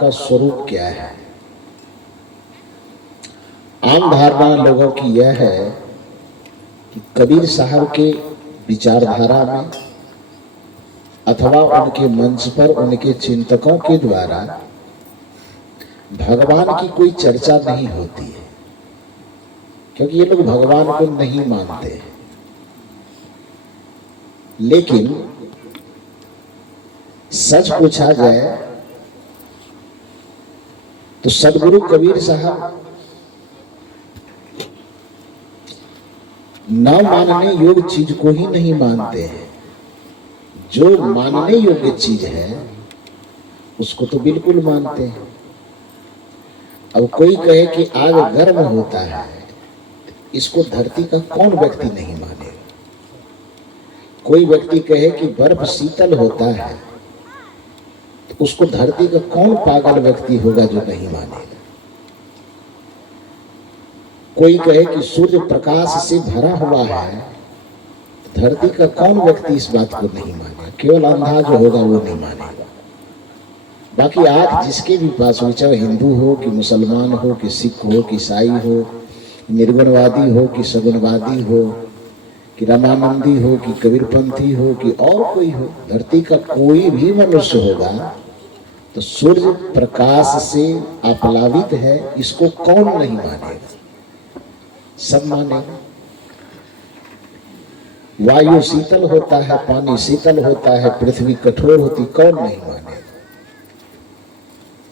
का स्वरूप क्या है। आम धारणा लोगों की यह है कि कबीर साहब के विचारधारा में अथवा उनके मंच पर उनके चिंतकों के द्वारा भगवान की कोई चर्चा नहीं होती है, क्योंकि ये लोग भगवान को नहीं मानते। लेकिन सच पूछा जाए तो सदगुरु कबीर साहब न मानने योग्य चीज को ही नहीं मानते हैं। जो मानने योग्य चीज है उसको तो बिल्कुल मानते हैं। अब कोई कहे कि आग गर्म होता है, इसको धरती का कौन व्यक्ति नहीं मानेगा। कोई व्यक्ति कहे कि बर्फ शीतल होता है, तो उसको धरती का कौन पागल व्यक्ति होगा जो नहीं मानेगा। कोई कहे कि सूर्य प्रकाश से भरा हुआ है, तो धरती का कौन व्यक्ति इस बात को नहीं मानेगा। केवल अंधा जो होगा वो नहीं मानेगा। बाकी आंख जिसके भी पास हो, चाहे हिंदू हो कि मुसलमान हो कि सिख हो कि ईसाई हो, निर्गुणवादी हो कि सगुणवादी हो, कि रामानंदी हो कि कबीरपंथी हो कि और कोई हो, धरती का कोई भी मनुष्य होगा तो सूर्य प्रकाश से आप्लावित है, इसको कौन नहीं मानेगा। सब मानेगा। वायु शीतल होता है, पानी शीतल होता है, पृथ्वी कठोर होती, कौन नहीं मानेगा।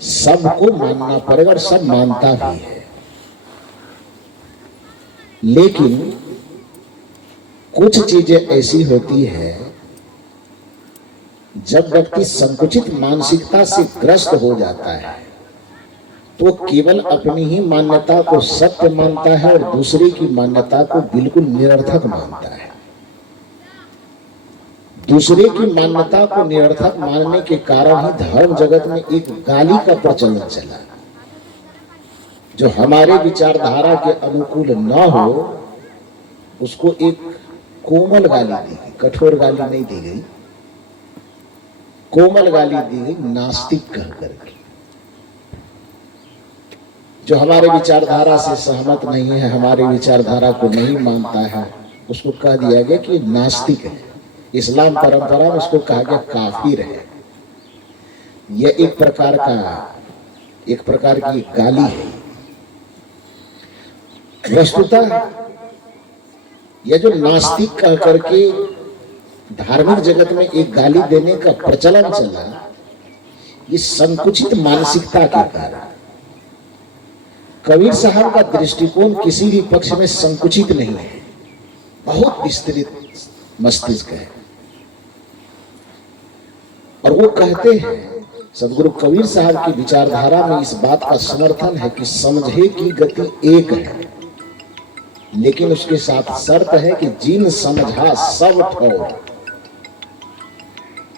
सबको मानना पड़ेगा और सब मानता भी है। लेकिन कुछ चीजें ऐसी होती है जब व्यक्ति संकुचित मानसिकता से ग्रस्त हो जाता है तो केवल अपनी ही मान्यता को सत्य मानता है और दूसरे की मान्यता को बिल्कुल निरर्थक मानता है। दूसरे की मान्यता को निरर्थक मानने के कारण ही धर्म जगत में एक गाली का प्रचलन चला। जो हमारे विचारधारा के अनुकूल न हो उसको एक कोमल गाली दी गई, कठोर गाली नहीं दी गई, कोमल गाली दी गई, नास्तिक कह करके। जो हमारे विचारधारा से सहमत नहीं है, हमारे विचारधारा को नहीं मानता है, उसको कह दिया गया कि नास्तिक है। इस्लाम परंपरा में उसको कहा गया काफिर है। यह एक प्रकार की गाली है। वस्तुतः यह जो नास्तिक कह करके धार्मिक जगत में एक गाली देने का प्रचलन चला, ये संकुचित मानसिकता के कारण। कबीर साहब का दृष्टिकोण किसी भी पक्ष में संकुचित नहीं है, बहुत विस्तृत मस्तिष्क है। और वो कहते हैं, सदगुरु कबीर साहब की विचारधारा में इस बात का समर्थन है कि समझे की गति एक है, लेकिन उसके साथ शर्त है कि जिन समझा सब ठौर।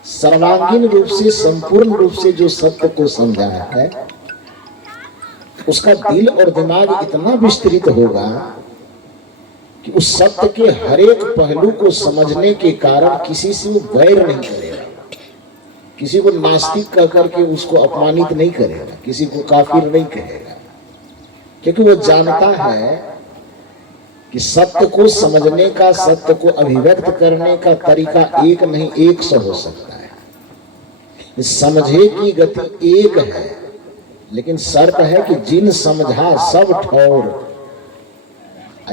सर्वांगीण रूप से, संपूर्ण रूप से जो सत्य को समझा है, उसका दिल और दिमाग इतना विस्तृत होगा कि उस सत्य के हर एक पहलू को समझने के कारण किसी से वो वैर नहीं करेगा, किसी को नास्तिक कह करके उसको अपमानित नहीं करेगा, किसी को काफिर नहीं कहेगा, क्योंकि वो जानता है कि सत्य को समझने का, सत्य को अभिव्यक्त करने का तरीका एक नहीं 100 हो सकता है। समझे की गति एक है, लेकिन शर्त है कि जिन समझा सब ठौर।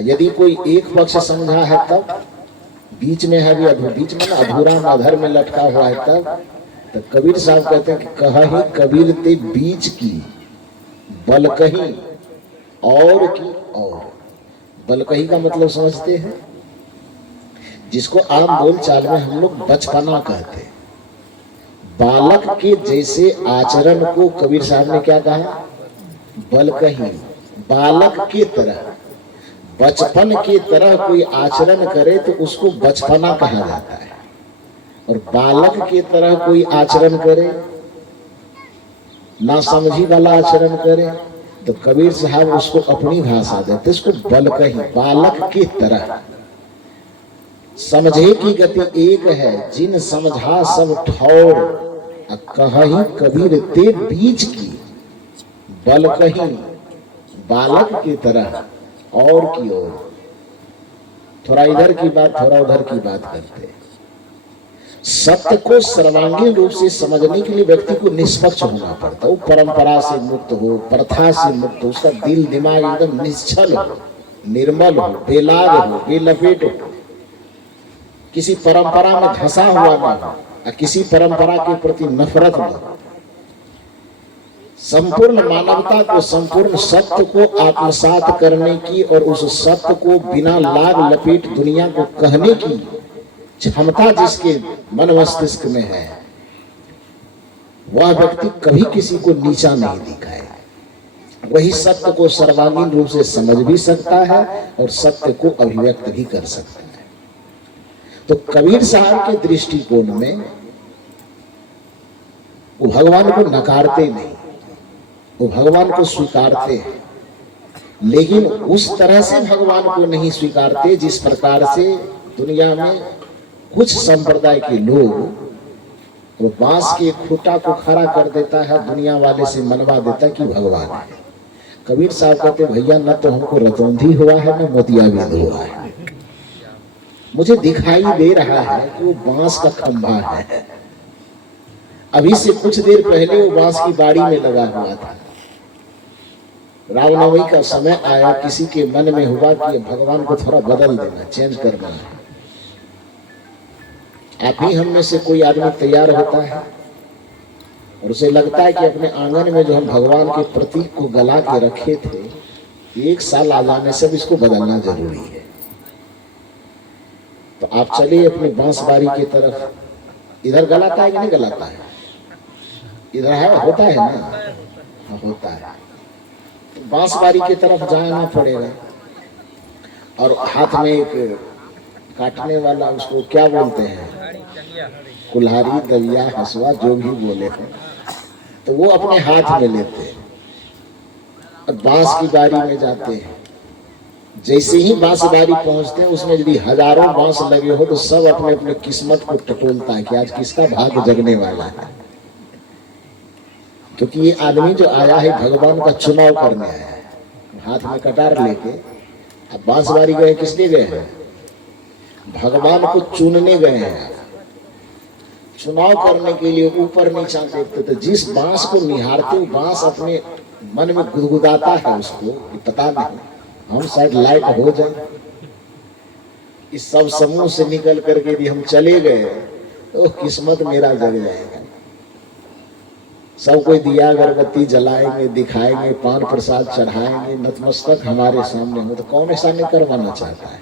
यदि कोई एक पक्ष समझा है तब, बीच में है भी, बीच में ना अधूरा में अधर में लटका हुआ है तब, तो कबीर साहब कहते हैं कि कहा ही कबीर ते बीच की बल कहीं और की और। बल कहीं का मतलब समझते हैं, जिसको आम बोल चाल में हम लोग बचपना कहते हैं। बालक के जैसे आचरण को कबीर साहब ने क्या कहा, बल कहीं। बालक के तरह, बचपन की तरह कोई आचरण करे तो उसको बचपना कहा जाता है, और बालक की तरह कोई आचरण करे, ना समझी वाला आचरण करे, तो कबीर साहब उसको अपनी भाषा देते, इसको बल कहीं, बालक की तरह। समझे की गति एक है, जिन समझा सब ठौर। कहा ही कबीर ते बीच की बल कहीं बालक की तरह और की ओर, थोड़ा इधर की बात थोड़ा उधर की बात करते। सत्य को सर्वांगीण रूप से समझने के लिए व्यक्ति को निष्पक्ष होना पड़ता है। वो परंपरा से मुक्त हो, प्रथा से मुक्त हो, उसका दिल दिमाग एकदम निश्चल हो, निर्मल हो, बेलाग हो, बेलपेट हो, किसी परंपरा में धंसा हुआ ना हो, किसी परंपरा के प्रति नफरत न हो। संपूर्ण मानवता को, संपूर्ण सत्य को आत्मसात करने की और उस सत्य को बिना लाग लपेट दुनिया को कहने की क्षमता जिसके मन मस्तिष्क में है, वह व्यक्ति कभी किसी को नीचा नहीं दिखाए। वही सत्य को सर्वांगीण रूप से समझ भी सकता है और सत्य को अभिव्यक्त भी कर सकता है। तो कबीर साहब के दृष्टिकोण में वो भगवान को नकारते नहीं, वो भगवान को स्वीकारते हैं, लेकिन उस तरह से भगवान को नहीं स्वीकारते जिस प्रकार से दुनिया में कुछ संप्रदाय के लोग वो बांस के खूंटा को खड़ा कर देता है, दुनिया वाले से मनवा देता है कि भगवान है। कबीर साहब कहते भैया न तो हमको रतौंधी हुआ है न मोतियाबिंद हुआ है, मुझे दिखाई दे रहा है कि वो बांस का खंभा है। अभी से कुछ देर पहले वो बांस की बाड़ी में लगा हुआ था। रामनवमी का समय आया, किसी के मन में हुआ कि भगवान को थोड़ा बदल देना, चेंज करना है। आप ही हम में से कोई आदमी तैयार होता है और उसे लगता है कि अपने आंगन में जो हम भगवान के प्रतीक को गला के रखे थे, 1 साल आ जाने से इसको बदलना जरूरी है। तो आप चलिए अपनी बांसबारी की तरफ। इधर गलाता है कि नहीं गलाता है? इधर है, होता है ना, होता है। तो बांसबारी की तरफ जाना पड़ेगा और हाथ में एक काटने वाला, उसको क्या बोलते हैं, कुल्हाड़ी, दलिया, हसुआ, जो भी बोले हैं, तो वो अपने हाथ में लेते हैं और बांस की बारी में जाते हैं। जैसे ही बांस बारी पहुंचते हैं, उसमें यदि हजारों बांस लगे हो तो सब अपने अपने किस्मत को टटोलता है कि आज किसका भाग्य जगने वाला है। क्योंकि ये आदमी जो आया है भगवान का चुनाव करने आया है, हाथ में कटार लेके। अब बांसबारी गए किस लिए गए हैं? भगवान को चुनने गए हैं, चुनाव करने के लिए। ऊपर नीचा देखते तो जिस बांस को निहारते वो बांस अपने मन में गुदगुदाता है, उसको पता नहीं हम शायद लायक हो जाए। इस सब समूह से निकल करके यदि हम चले गए तो किस्मत मेरा जग जाएगा। सब कोई दिया अगरबत्ती जलाएंगे, दिखाएंगे, पान प्रसाद चढ़ाएंगे, नतमस्तक हमारे सामने हो, तो कौन ऐसा नहीं करवाना चाहता है?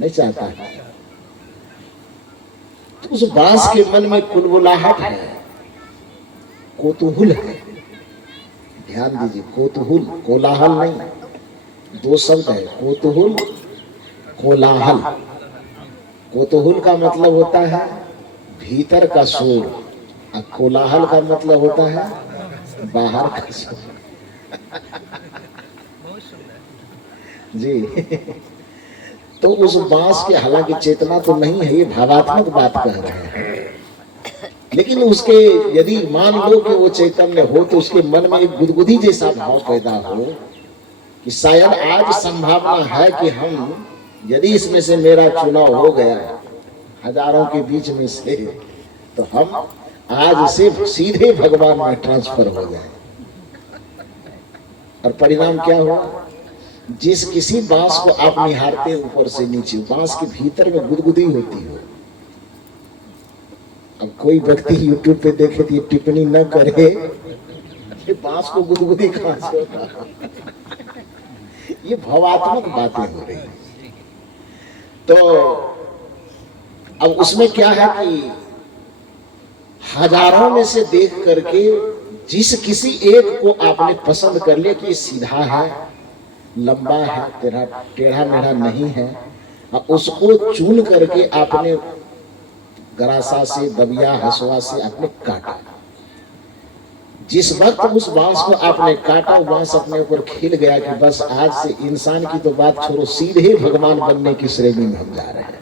नहीं चाहता है। तो उस बांस के मन में कुलबुलाहट है, कोतूहल है। ध्यान दीजिए, कोतूहल, कोलाहल नहीं, 2 शब्द है, कोतूहल, कोलाहल। कोतूहल का मतलब होता है भीतर का शोर और कोलाहल का मतलब होता है बाहर का शोर। जी। तो उस बांस के, हालांकि चेतना तो नहीं है, ये भावात्मक बात कह रहे हैं, लेकिन उसके यदि मान लो कि वो चैतन्य हो तो उसके मन में एक गुदगुदी जैसा भाव पैदा हो कि शायद आज संभावना है कि हम, यदि इसमें से मेरा चुनाव हो गया हजारों के बीच में से, तो हम आज से सीधे भगवान में ट्रांसफर हो जाए। और परिणाम क्या हुआ? जिस किसी बांस को आप निहारते ऊपर से नीचे, बांस के भीतर में गुदगुदी होती हो। अब कोई व्यक्ति यूट्यूब पे देखे तो ये टिप्पणी न करे कि बांस को गुदगुदी कहां से होता। ये भावात्मक बातें हो रही। तो अब उसमें क्या है कि हजारों में से देख करके जिस किसी एक को आपने पसंद कर लिया कि ये सीधा है, लंबा है, टेढ़ा मेढ़ा नहीं है, उसको चुन करके आपने गरासा से, दबिया, हसुआ से आपने काटा। जिस वक्त उस बांस को आपने काटा, वो बांस अपने ऊपर खिल गया कि बस आज से इंसान की तो बात छोड़ो, सीधे भगवान बनने की श्रेणी में हम जा रहे हैं।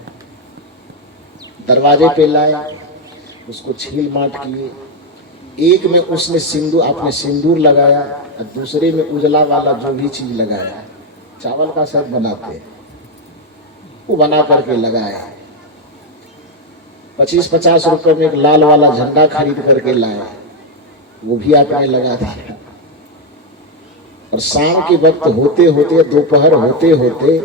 दरवाजे पे लाए, उसको छील माट किए, एक में उसने सिंदूर, आपने सिंदूर लगाया, और दूसरे में उजला वाला जो भी चीज लगाया, चावल का शायद बनाते हैं, वो बना करके लगाया। 25-50 रुपए में एक लाल वाला झंडा खरीद करके लाया, वो भी आपने लगा दिया। और शाम के वक्त होते होते, दोपहर होते होते,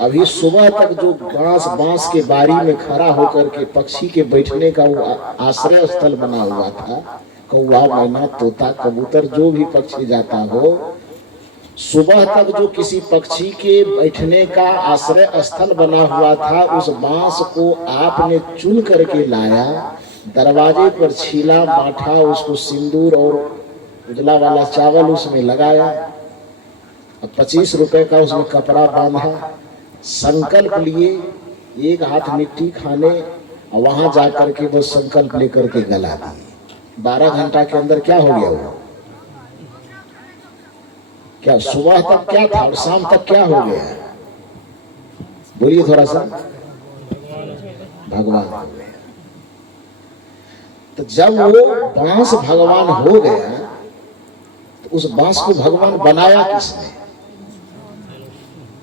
अभी सुबह तक जो बांस के बारी में खड़ा होकर के पक्षी के बैठने का वो आश्रय स्थल बना हुआ था, कौवा, मैना, तोता, कबूतर, जो भी पक्षी जाता हो, सुबह तक जो किसी पक्षी के बैठने का आश्रय स्थल बना हुआ था, उस बांस को आपने चुन करके लाया, दरवाजे पर छीला, बांटा, उसको सिंदूर और उजला वाला चावल उसमें लगाया, और 25 रुपए का उसमें कपड़ा बांधा, संकल्प लिए एक हाथ मिट्टी खाने, और वहां जाकर के वो संकल्प लेकर के गला दिए। 12 घंटा के अंदर क्या हो गया वो? क्या सुबह तक क्या था और शाम तक क्या हो गया? बोलिए थोड़ा सा। भगवान हो गया। तो जब वो बांस भगवान हो गया, तो उस बांस को भगवान बनाया किसने?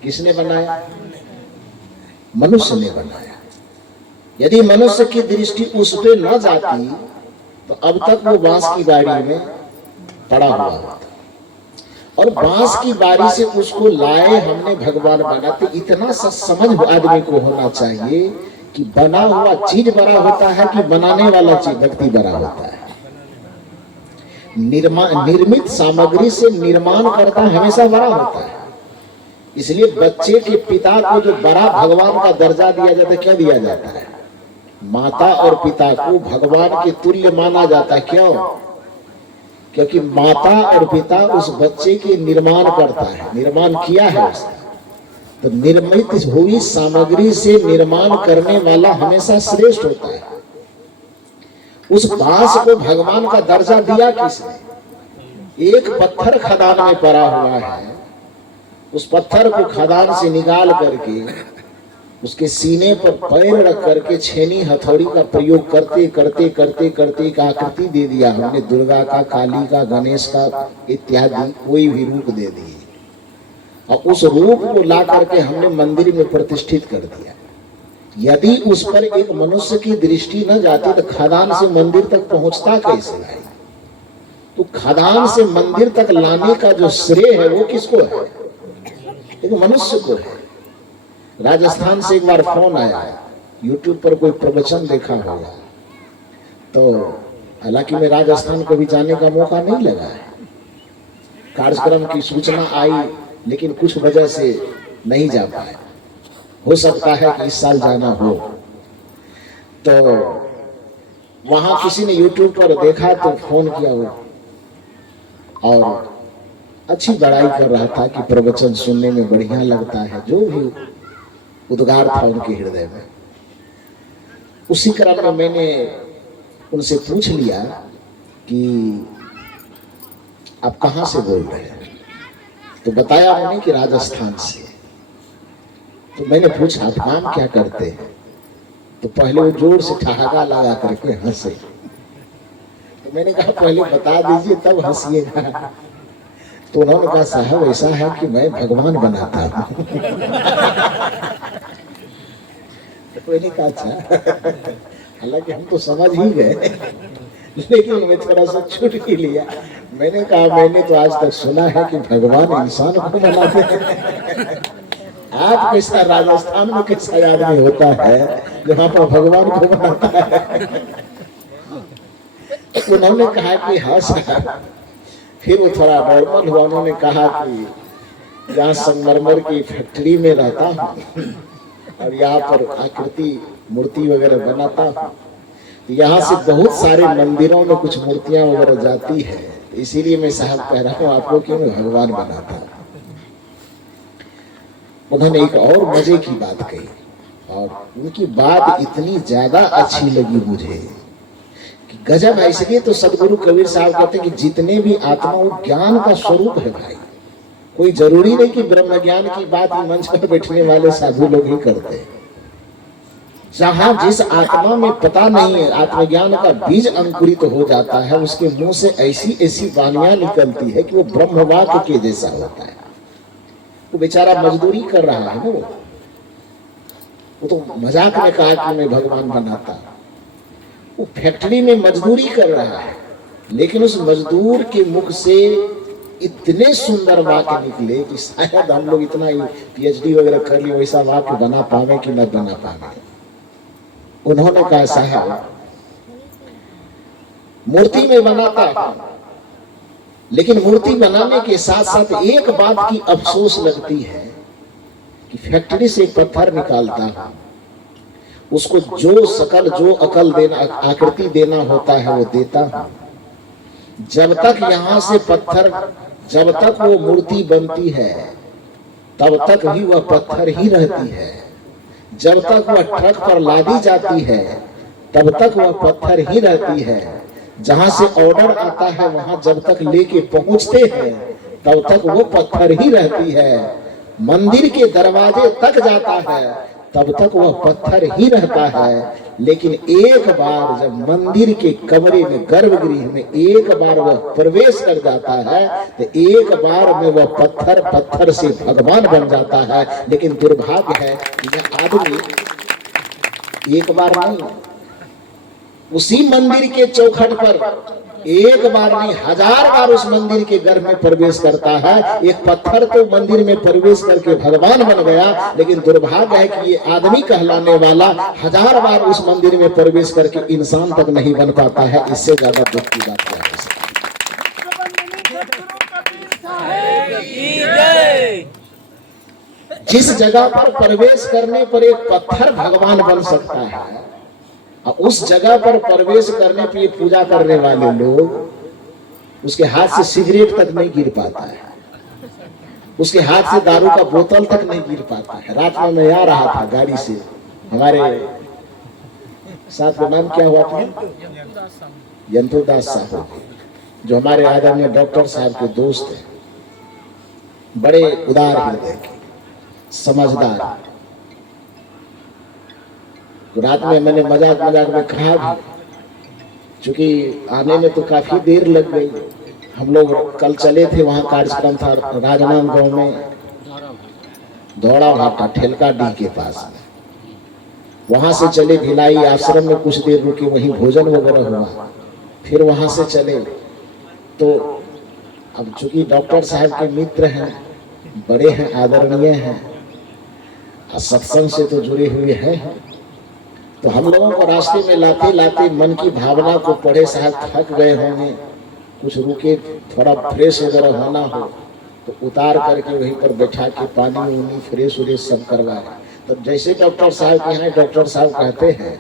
किसने बनाया? मनुष्य ने बनाया। यदि मनुष्य की दृष्टि उस पे न जाती तो अब तक वो बांस की बाड़ी में पड़ा हुआ होता। और बांस की बारी से उसको लाए हमने, भगवान बनाते। इतना सा समझ आदमी को होना चाहिए कि बना हुआ चीज बड़ा होता है कि बनाने वाला चीज व्यक्ति बड़ा होता है। निर्मित सामग्री से निर्माण करता हमेशा बड़ा होता है। इसलिए बच्चे के पिता को जो बड़ा भगवान का दर्जा दिया जाता है, क्या दिया जाता है? माता और पिता को भगवान के तुल्य माना जाता है। क्यों? क्योंकि माता और पिता उस बच्चे के निर्माण करता है, निर्माण किया है उसने। तो निर्मित हुई सामग्री से निर्माण करने वाला हमेशा श्रेष्ठ होता है। उस बांस को भगवान का दर्जा दिया किसने? एक पत्थर खदान में पड़ा हुआ है, उस पत्थर को खदान से निकाल करके उसके सीने पर पैर रख करके छेनी हथौड़ी का प्रयोग करते करते करते करते एक आकृति दे दिया हमने, दुर्गा का, काली का, गणेश का इत्यादि कोई भी रूप दे दिए, और उस रूप को ला करके हमने मंदिर में प्रतिष्ठित कर दिया। यदि उस पर एक मनुष्य की दृष्टि न जाती तो खदान से मंदिर तक पहुंचता कैसे भाई? तो खदान से मंदिर तक लाने का जो श्रेय है वो किसको है? एक मनुष्य को है। राजस्थान से एक बार फोन आया, YouTube पर कोई प्रवचन देखा होगा, तो हालांकि मैं राजस्थान कभी जाने का मौका नहीं लगा है, कार्यक्रम की सूचना आई लेकिन कुछ वजह से नहीं जा पाया। हो सकता है कि इस साल जाना हो। तो वहां किसी ने YouTube पर देखा तो फोन किया वो, और अच्छी बड़ाई कर रहा था कि प्रवचन सुनने में बढ़िया लगता है, जो भी उद्गार था उनके हृदय में। उसी क्रम में मैंने उनसे पूछ लिया कि आप कहां से बोल रहे हैं? तो बताया उन्होंने कि राजस्थान से। तो मैंने पूछा आप काम क्या करते हैं? तो पहले वो जोर से ठहाका लगा करके हंसे। तो मैंने कहा पहले बता दीजिए तब हंसिएगा। तो उन्होंने कहा साहब ऐसा है कि मैं भगवान बनाता हूं। तो मैंने कहा अच्छा, हालांकि हम तो समझ ही गए, लेकिन मैं थोड़ा सा छूट ही लिया। मैंने कहा मैंने तो आज तक सुना है कि भगवान इंसान को बनाते हैं। आप कैसा राजस्थान में कैसा आदमी होता है जहाँ पर भगवान को बनाता है? उन्होंने कहा कि हाँ साहब। फिर वो थोड़ा नॉर्मल हुआ। उन्होंने कहा कि यहाँ संगमरमर की फैक्ट्री में रहता हूँ और यहाँ पर आकृति मूर्ति वगैरह बनाता हूँ, तो यहाँ से बहुत सारे मंदिरों में कुछ मूर्तियां वगैरह जाती है, तो इसीलिए मैं साहब कह रहा हूँ आपको कि मैं भगवान बनाता हूँ। उन्होंने एक और मजे की बात कही, और उनकी बात इतनी ज्यादा अच्छी लगी मुझे कि गजब है। इसलिए तो सदगुरु कबीर साहब कहते हैं कि जितने भी आत्मा वो ज्ञान का स्वरूप है भाई। कोई जरूरी नहीं कि ब्रह्म ज्ञान की बात मंच पर बैठने वाले साधु लोग ही करते हैं। जहां जिस आत्मा में पता नहीं है, आत्मज्ञान का बीज अंकुरित हो जाता है, उसके मुंह से ऐसी ऐसी वाणियां निकलती है कि वो ब्रह्मवाक्य के जैसा होता है। वो बेचारा मजदूरी कर रहा है ना, वो तो मजाक में कहा कि मैं भगवान बनाता। वो फैक्ट्री में मजदूरी कर रहा है, लेकिन उस मजदूर के मुख से इतने सुंदर वाक्य निकले कि शायद हम लोग इतना ही पीएचडी वगैरह कर लिए वैसा वाक्य बना पावे कि न बना पावे। उन्होंने कहा साहब मूर्ति में बनाता हूं, लेकिन मूर्ति बनाने के साथ साथ एक बात की अफसोस लगती है कि फैक्ट्री से पत्थर निकालता हूं, उसको जो शकल जो अकल देना आकृति देना होता है वो देता हूं। जब तक यहां से पत्थर, जब तक वो मूर्ति बनती है तब तक भी वह पत्थर ही रहती है। जब तक वह ट्रक पर लादी जाती है तब तक वह पत्थर ही रहती है। जहां से ऑर्डर आता है वहां जब तक लेके पहुंचते हैं तब तक वो पत्थर ही रहती है। मंदिर के दरवाजे तक जाता है तब तक वह पत्थर ही रहता है। लेकिन एक बार जब मंदिर के कमरे में, गर्भगृह में एक बार वह प्रवेश कर जाता है तो एक बार में वह पत्थर पत्थर से भगवान बन जाता है। लेकिन दुर्भाग्य है कि यह आदमी एक बार नहीं, उसी मंदिर के चौखट पर एक बार नहीं 1000 बार उस मंदिर के गर्भ में प्रवेश करता है। एक पत्थर तो मंदिर में प्रवेश करके भगवान बन गया, लेकिन दुर्भाग्य है कि ये आदमी कहलाने वाला 1000 बार उस मंदिर में प्रवेश करके इंसान तक नहीं बन पाता है। इससे ज्यादा दुख की बात क्या है? जिस जगह पर प्रवेश करने पर एक पत्थर भगवान बन सकता है, उस जगह पर प्रवेश करने पे पूजा करने वाले लोग उसके हाथ से सिगरेट तक नहीं गिर पाता है, उसके हाथ से दारू का बोतल तक नहीं गिर पाता है। रात में मैं आ रहा था गाड़ी से, हमारे साथ का नाम क्या हुआ था? यंतुदास साहब, जो हमारे आदरणीय डॉक्टर साहब के दोस्त हैं, बड़े उदार हृदय के, समझदार। तो रात में मैंने मजाक में कहा भी, चूंकि आने में तो काफी देर लग गई। हम लोग कल चले थे, वहां कार्यक्रम था राजनांदगांव में, दौड़ा भाटा ठेलका डी के पास में। वहां से चले भिलाई आश्रम में, कुछ देर रुके, वहीं भोजन वगैरह हुआ। फिर वहां से चले तो अब चूंकि डॉक्टर साहब के मित्र हैं, बड़े हैं, आदरणीय हैं, सत्संग से तो जुड़े हुए हैं, तो हम लोगों को रास्ते में लाते लाते मन की भावना को पढ़े, शायद थक गए होंगे, कुछ रुके, थोड़ा फ्रेश वगैरह होना हो तो उतार करके वहीं पर बैठा के पानी उनी फ्रेश व्रेश सब करवाए। तो जैसे डॉक्टर साहब के यहाँ डॉक्टर साहब कहते हैं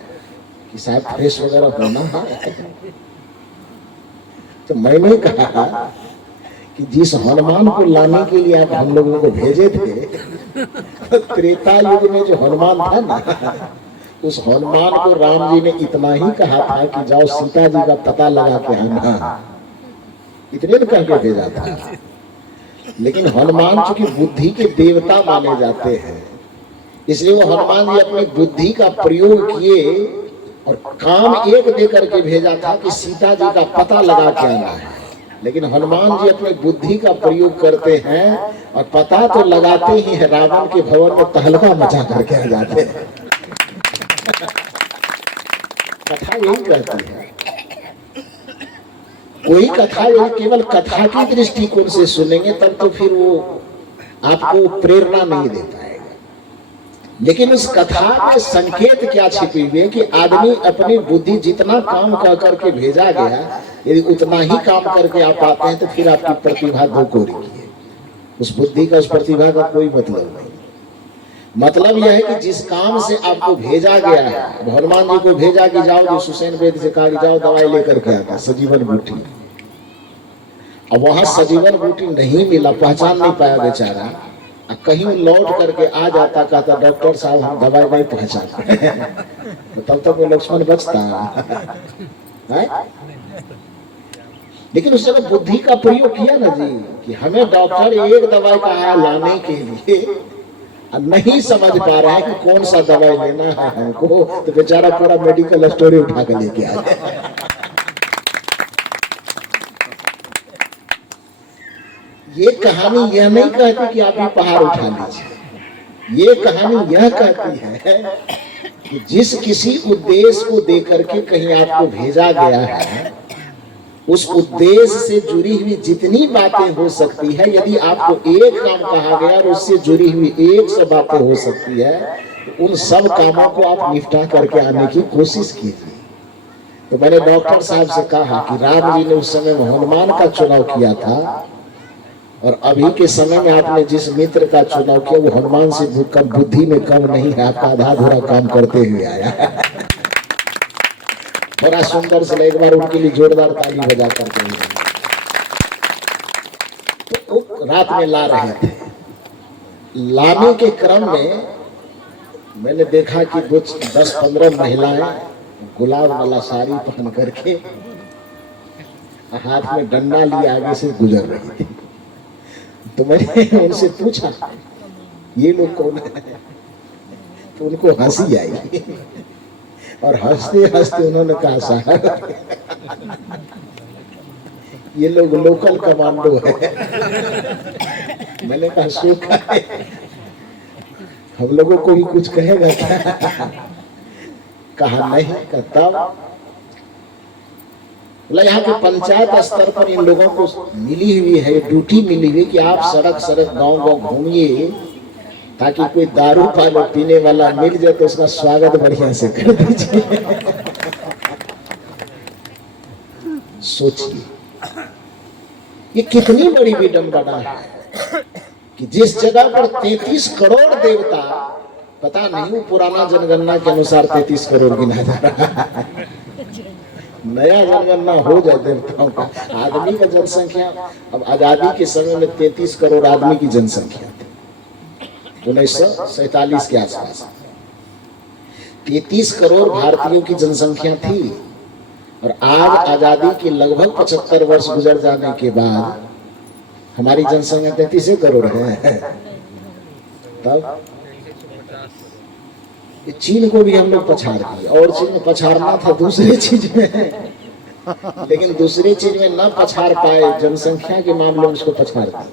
कि साहब फ्रेश वगैरह होना है, तो मैंने कहा कि जिस हनुमान को लाने के लिए आप हम लोगों को भेजे थे, त्रेता युग में जो हनुमान था ना, उस हनुमान को राम जी ने इतना ही कहा था कि जाओ सीता जी का पता लगा के आना, इतने न कह के भेजा था। लेकिन हनुमान चूंकि बुद्धि के देवता माने जाते हैं, इसलिए वो हनुमान जी अपनी बुद्धि का प्रयोग किए और काम एक दे करके भेजा था कि सीता जी का पता लगा के आना है। लेकिन हनुमान जी अपनी बुद्धि का प्रयोग करते हैं और पता तो लगाते ही है, रावण के भवन में तहलका मचा करके आ जाते हैं। कथा यही कहती है, कोई कथा यही केवल कथा की दृष्टिकोण से सुनेंगे तब तो फिर वो आपको प्रेरणा नहीं दे पाएगा। लेकिन उस कथा में संकेत क्या छिपी हुई है कि आदमी अपनी बुद्धि जितना काम कर करके भेजा गया, यदि उतना ही काम करके आप पाते हैं तो फिर आपकी प्रतिभा दो कोरी की है। उस बुद्धि का, उस प्रतिभा का कोई मतलब नहीं। मतलब यह है कि जिस काम से आपको भेजा गया है, हनुमान जी को भेजा कि जाओ, जो सुसैन वेद से कहा कि जाओ दवाई लेकर के आता, सजीवन बूटी। अब वहां सजीवन बूटी नहीं मिला, पहचान नहीं पाया बेचारा, कहीं लौट करके आ जाता, कहता डॉक्टर साहब हम दवाई नहीं पहचानते। तब तक वो लक्ष्मण बचता है। लेकिन उस जगह बुद्धि का प्रयोग किया ना जी, कि हमें डॉक्टर एक दवाई कहा लाने के लिए, नहीं समझ पा रहे हैं कि कौन सा दवाई लेना है हमको, तो बेचारा पूरा मेडिकल स्टोर उठा के लेके आए। ये कहानी यह नहीं कहती कि आप ये पहाड़ उठा लीजिए, ये कहानी यह कहती है कि जिस किसी उद्देश्य को देकर के कहीं आपको भेजा गया है, उस उद्देश्य से जुड़ी हुई जितनी बातें हो सकती है, यदि आपको एक काम कहा गया और उससे जुड़ी हुई 100 बातें हो सकती है, तो उन सब कामों को आप निपटा करके आने की कोशिश कीजिए। तो मैंने डॉक्टर साहब से कहा कि राम जी ने उस समय में हनुमान का चुनाव किया था, और अभी के समय में आपने जिस मित्र का चुनाव किया वो हनुमान से बुद्धि में कम नहीं है, आपका आधा अधूरा काम करते हुए आया। बड़ा सुंदर से एक बार उनके लिए जोरदार ताली बजा करते हुए। तो रात में ला रहे थे, लाने के क्रम में मैंने देखा कि 10-15 महिलाएं गुलाब वाला साड़ी पहन करके हाथ में डंडा लिए आगे से गुजर रही थी। तो मैंने उनसे पूछा ये लोग कौन है, तो उनको हंसी आई और हंसते हंसते उन्होंने कहा साहब ये लोग लोकल कमांडो है। मैंने कहा सूखा है, हम लोगों को भी कुछ कहेगा क्या? कहा नहीं कहता। यहाँ के पंचायत स्तर पर इन लोगों को मिली हुई है, ड्यूटी मिली हुई कि आप सड़क सड़क गांव गांव घूमिए, ताकि कोई दारू पानी पीने वाला मिल जाए तो उसका स्वागत बढ़िया से कर दीजिए। सोचिए ये कितनी बड़ी विडंबना है कि जिस जगह पर 33 करोड़ देवता, पता नहीं पुराना जनगणना के अनुसार 33 करोड़ गिना जा रहा है, नया जनगणना हो जाए देवताओं का। आदमी का जनसंख्या अब आजादी के समय में 33 करोड़ आदमी की जनसंख्या थी 1947 के आसपास। 33 करोड़ भारतीयों की जनसंख्या थी, और आज आजादी के लगभग 75 वर्ष गुजर जाने के बाद हमारी जनसंख्या 33 करोड़ है। तब चीन को भी हम लोग पछाड़ दिए, और चीज में पछाड़ना था दूसरी चीज में, लेकिन दूसरी चीज में न पछाड़ पाए, जनसंख्या के मामले में उसको पछाड़ दिए।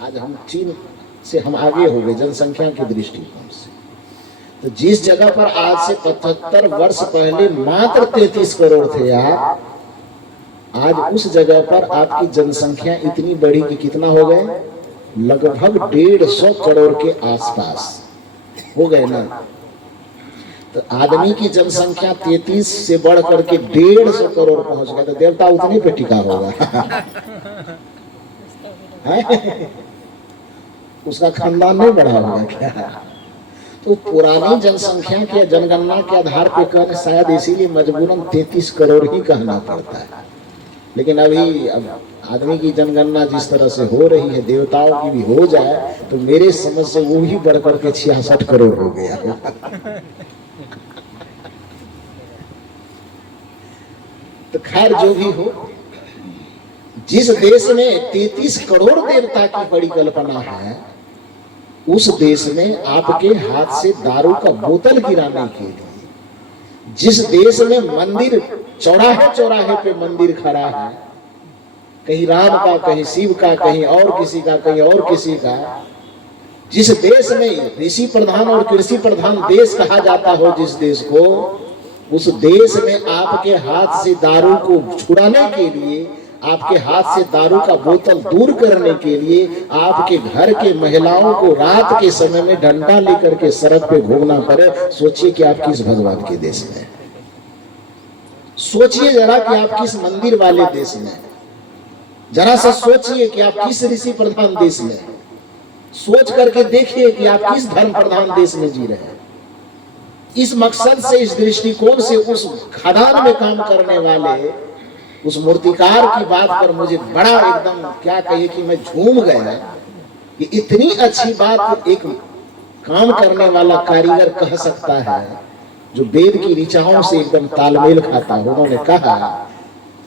आज हम चीन से हम आगे हो गए जनसंख्या के दृष्टिकोण से। तो जिस जगह पर आज से 75 वर्ष पहले मात्र 33 करोड़ थे आप, आज उस जगह पर आपकी जनसंख्या इतनी बढ़ी कि कितना हो गए, लगभग 150 करोड़ के आसपास हो गए ना। तो आदमी की जनसंख्या 33 से बढ़ करके 150 करोड़ पहुंच गया, तो देवता उतनी पे टिका होगा। उसका खानदान नहीं बढ़ा होगा क्या? तो पुरानी जनसंख्या के जनगणना के आधार पर कहने शायद इसीलिए मजबूरन 33 करोड़ ही कहना पड़ता है। लेकिन अभी अब आदमी की जनगणना जिस तरह से हो रही है, देवताओं की भी हो जाए तो मेरे समझ से वो ही बढ़ करके 66 करोड़ हो गया। तो खैर जो भी हो, जिस देश में 33 करोड़ देवता की बड़ी कल्पना है, उस देश में आपके हाथ से दारू का बोतल गिराने के लिए, जिस देश में मंदिर चौराहे चौराहे पे मंदिर खड़ा है, कहीं राम का, कहीं शिव का, कहीं और किसी का, कहीं और किसी का, जिस देश में ऋषि प्रधान और कृषि प्रधान देश कहा जाता हो जिस देश को, उस देश में आपके हाथ से दारू को छुड़ाने के लिए, आपके हाथ से दारू का बोतल दूर करने के लिए, आपके घर के महिलाओं को रात के समय में डंडा लेकर के सड़क पे घूमना पड़े। सोचिए कि आप किस भगवान के देश में, सोचिए जरा कि आप किस मंदिर वाले देश में, जरा सा सोचिए कि आप किस ऋषि प्रधान देश में, सोच करके देखिए कि आप किस धर्म प्रधान देश में जी रहे हैं। इस मकसद से, इस दृष्टिकोण से उस खदान में काम करने वाले उस मूर्तिकार की बात पर मुझे बड़ा एकदम क्या कहिए कि मैं झूम गया कि इतनी अच्छी बात एक काम करने वाला कारीगर कह सकता है जो वेद की ऋचाओं से एकदम तालमेल खाता है। उन्होंने कहा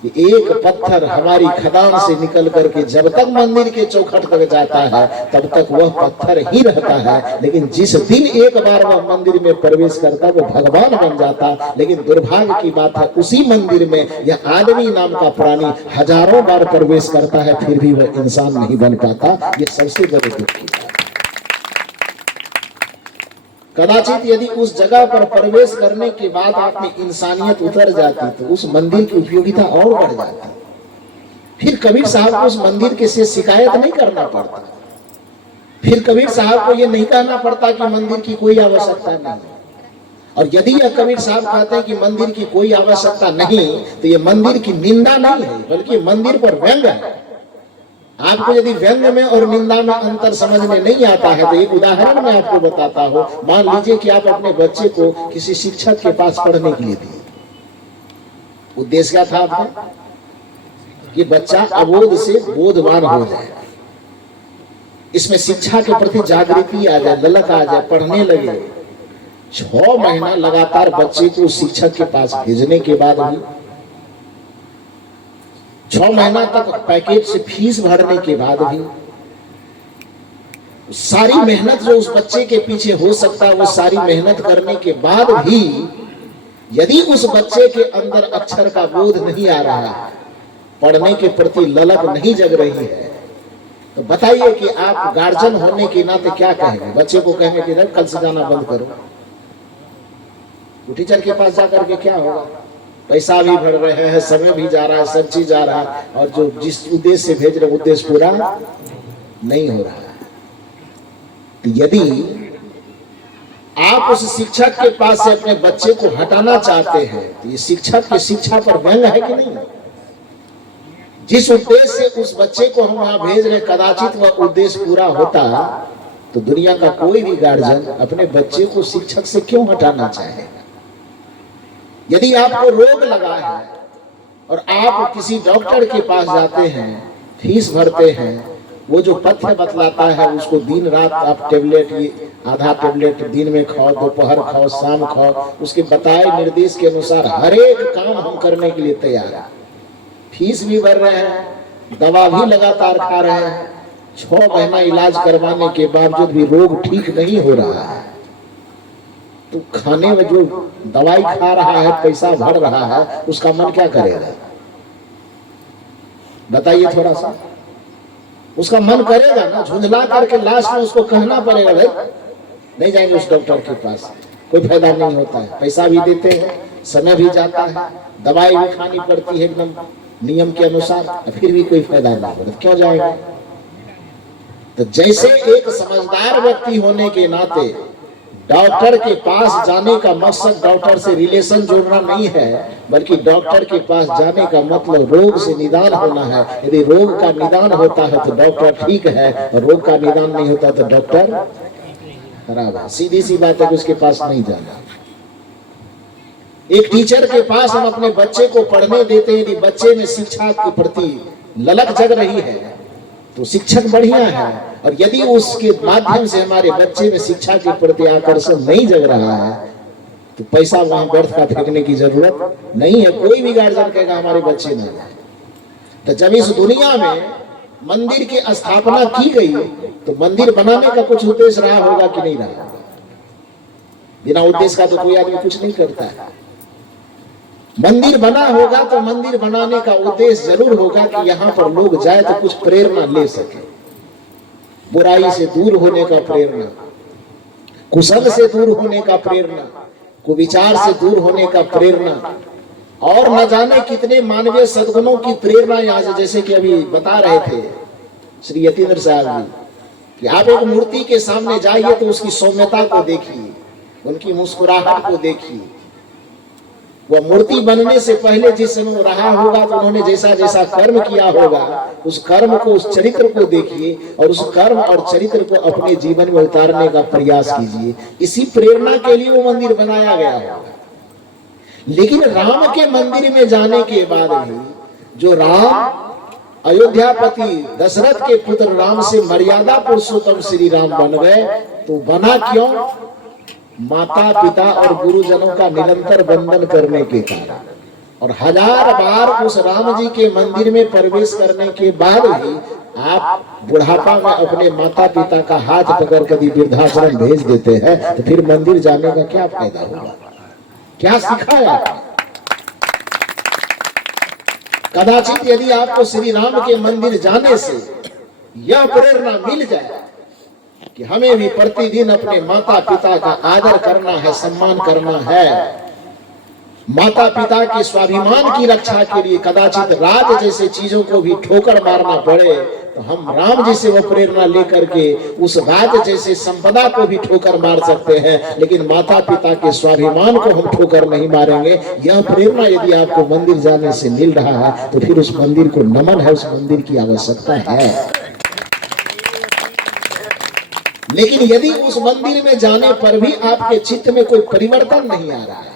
कि एक पत्थर हमारी खदान से निकल करके जब तक मंदिर के चौखट तक जाता है तब तक वह पत्थर ही रहता है, लेकिन जिस दिन एक बार वह मंदिर में प्रवेश करता वो भगवान बन जाता। लेकिन दुर्भाग्य की बात है उसी मंदिर में यह आदमी नाम का प्राणी हजारों बार प्रवेश करता है फिर भी वह इंसान नहीं बन पाता। ये सबसे बड़ी दुख की बात। कदाचित यदि उस जगह पर प्रवेश करने के बाद आप में इंसानियत उतर जाती तो उस मंदिर की उपयोगिता और बढ़ जाती। फिर कबीर साहब को उस मंदिर के से शिकायत नहीं करना पड़ता, फिर कबीर साहब को यह नहीं कहना पड़ता कि मंदिर की कोई आवश्यकता नहीं। और यदि यह कबीर साहब कहते हैं कि मंदिर की कोई आवश्यकता नहीं तो यह मंदिर की निंदा नहीं है बल्कि मंदिर पर व्यंग है। आपको यदि व्यंग में और निंदा में अंतर समझ में नहीं आता है तो एक उदाहरण मैं आपको बताता हूं। मान लीजिए कि आप अपने बच्चे को किसी शिक्षक के पास पढ़ने के लिए दिए, उद्देश्य क्या था आपका कि बच्चा अबोध से बोधवान हो जाए, इसमें शिक्षा के प्रति जागृति आ जाए, ललक आ जाए, पढ़ने लगे। 6 महीना लगातार बच्चे को शिक्षक के पास भेजने के बाद भी 6 महीना तक पैकेज से फीस भरने के बाद भी सारी मेहनत जो उस बच्चे के पीछे हो सकता है वो सारी मेहनत करने के बाद भी यदि उस बच्चे के अंदर अक्षर का बोध नहीं आ रहा है, पढ़ने के प्रति ललक नहीं जग रही है, तो बताइए कि आप गार्जियन होने के नाते क्या कहेंगे? बच्चे को कहेंगे कि कल से जाना बंद करो। टीचर के पास जाकर के क्या होगा? पैसा भी भर रहे हैं, समय भी जा रहा है, सब चीज जा रहा है, और जो जिस उद्देश्य से भेज रहे उद्देश्य पूरा नहीं हो रहा है। तो यदि आप उस शिक्षक के पास से अपने बच्चे को हटाना चाहते हैं तो ये शिक्षक की शिक्षा पर व्यंग है कि नहीं? जिस उद्देश्य से उस बच्चे को हम वहां भेज रहे कदाचित वह उद्देश्य पूरा होता तो दुनिया का कोई भी गार्जियन अपने बच्चे को शिक्षक से क्यों हटाना चाहेगा? यदि आपको रोग लगा है और आप किसी डॉक्टर के पास जाते हैं, फीस भरते हैं, वो जो पथ्य बतलाता है उसको दिन रात आप टेबलेट, ये आधा टेबलेट दिन में खाओ, दोपहर खाओ, शाम खाओ, उसके बताए निर्देश के अनुसार हर एक काम हम करने के लिए तैयार हैं। फीस भी भर रहे हैं, दवा भी लगातार खा रहे हैं, 6 महीना इलाज करवाने के बावजूद भी रोग ठीक नहीं हो रहा है, तो खाने में जो दवाई खा रहा है, पैसा भर रहा है, उसका मन क्या करेगा? बताइए थोड़ा सा। उसका मन करेगा ना, झुंझला करके लास्ट में उसको कहना पड़ेगा भाई नहीं जाएंगे उस डॉक्टर के पास, कोई फायदा नहीं होता है, पैसा भी देते हैं, समय भी जाता है, दवाई भी खानी पड़ती है एकदम नियम के अनुसार, फिर भी कोई फायदा नहीं होता, क्यों जाएंगे? तो जैसे एक समझदार व्यक्ति होने के नाते डॉक्टर के पास जाने का मकसद डॉक्टर से रिलेशन जोड़ना नहीं है, बल्कि डॉक्टर के पास जाने का मतलब रोग से निदान होना है। यदि रोग का निदान होता है तो डॉक्टर ठीक है, और रोग का निदान नहीं होता तो डॉक्टर खराब है। सीधी सी बात है कि उसके पास नहीं जाना। एक टीचर के पास हम अपने बच्चे को पढ़ने देते हैं, यदि बच्चे में शिक्षा के प्रति ललक जग रही है तो शिक्षक बढ़िया है, और यदि उसके माध्यम से हमारे बच्चे में शिक्षा के प्रति आकर्षण नहीं जग रहा है तो पैसा वहां व्यर्थ का फेंकने की जरूरत नहीं है। कोई भी गार्जियन कहेगा हमारे बच्चे नहीं जाए। तो जब इस दुनिया में मंदिर की स्थापना की गई तो मंदिर बनाने का कुछ उद्देश्य रहा होगा कि नहीं रहा? बिना उद्देश्य का तो कोई आदमी कुछ नहीं करता है। मंदिर बना होगा तो मंदिर बनाने का उद्देश्य जरूर होगा कि यहाँ पर लोग जाए तो कुछ प्रेरणा ले सके, बुराई से दूर होने का प्रेरणा, कुशल से दूर होने का प्रेरणा, कुविचार से दूर होने का प्रेरणा, और न जाने कितने मानवीय सद्गुणों की प्रेरणा यहाँ से। जैसे कि अभी बता रहे थे श्री यतीन्द्र साहब जी कि आप एक मूर्ति के सामने जाइए तो उसकी सौम्यता को देखिए, उनकी मुस्कुराहट को देखिए। वह मूर्ति बनने से पहले जिस समय रहा होगा तो उन्होंने जैसा जैसा कर्म किया होगा उस कर्म को, उस चरित्र को देखिए और उस कर्म और चरित्र को अपने जीवन में उतारने का प्रयास कीजिए। इसी प्रेरणा के लिए वो मंदिर बनाया गया है। लेकिन राम के मंदिर में जाने के बाद भी जो राम अयोध्यापति दशरथ के पुत्र राम से मर्यादा पुरुषोत्तम श्री राम बन गए, तो बना क्यों? माता पिता और गुरुजनों का निरंतर वंदन करने के कारण। और 1000 बार उस राम जी के मंदिर में प्रवेश करने के बाद भी आप बुढ़ापा में अपने माता पिता का हाथ पकड़ कर वृद्धाश्रम भेज देते हैं, तो फिर मंदिर जाने का क्या फायदा होगा? क्या सिखाया? कदाचित यदि आपको श्री राम के मंदिर जाने से यह प्रेरणा मिल जाए कि हमें भी प्रतिदिन अपने माता पिता का आदर करना है, सम्मान करना है, माता पिता के स्वाभिमान की रक्षा के लिए कदाचित राज जैसे चीजों को भी ठोकर मारना पड़े, तो हम राम जी से वो प्रेरणा लेकर के उस राज जैसे संपदा को भी ठोकर मार सकते हैं, लेकिन माता पिता के स्वाभिमान को हम ठोकर नहीं मारेंगे। यह प्रेरणा यदि आपको मंदिर जाने से मिल रहा है तो फिर उस मंदिर को नमन है, उस मंदिर की आवश्यकता है। लेकिन यदि उस मंदिर में जाने पर भी आपके चित्त में कोई परिवर्तन नहीं आ रहा है,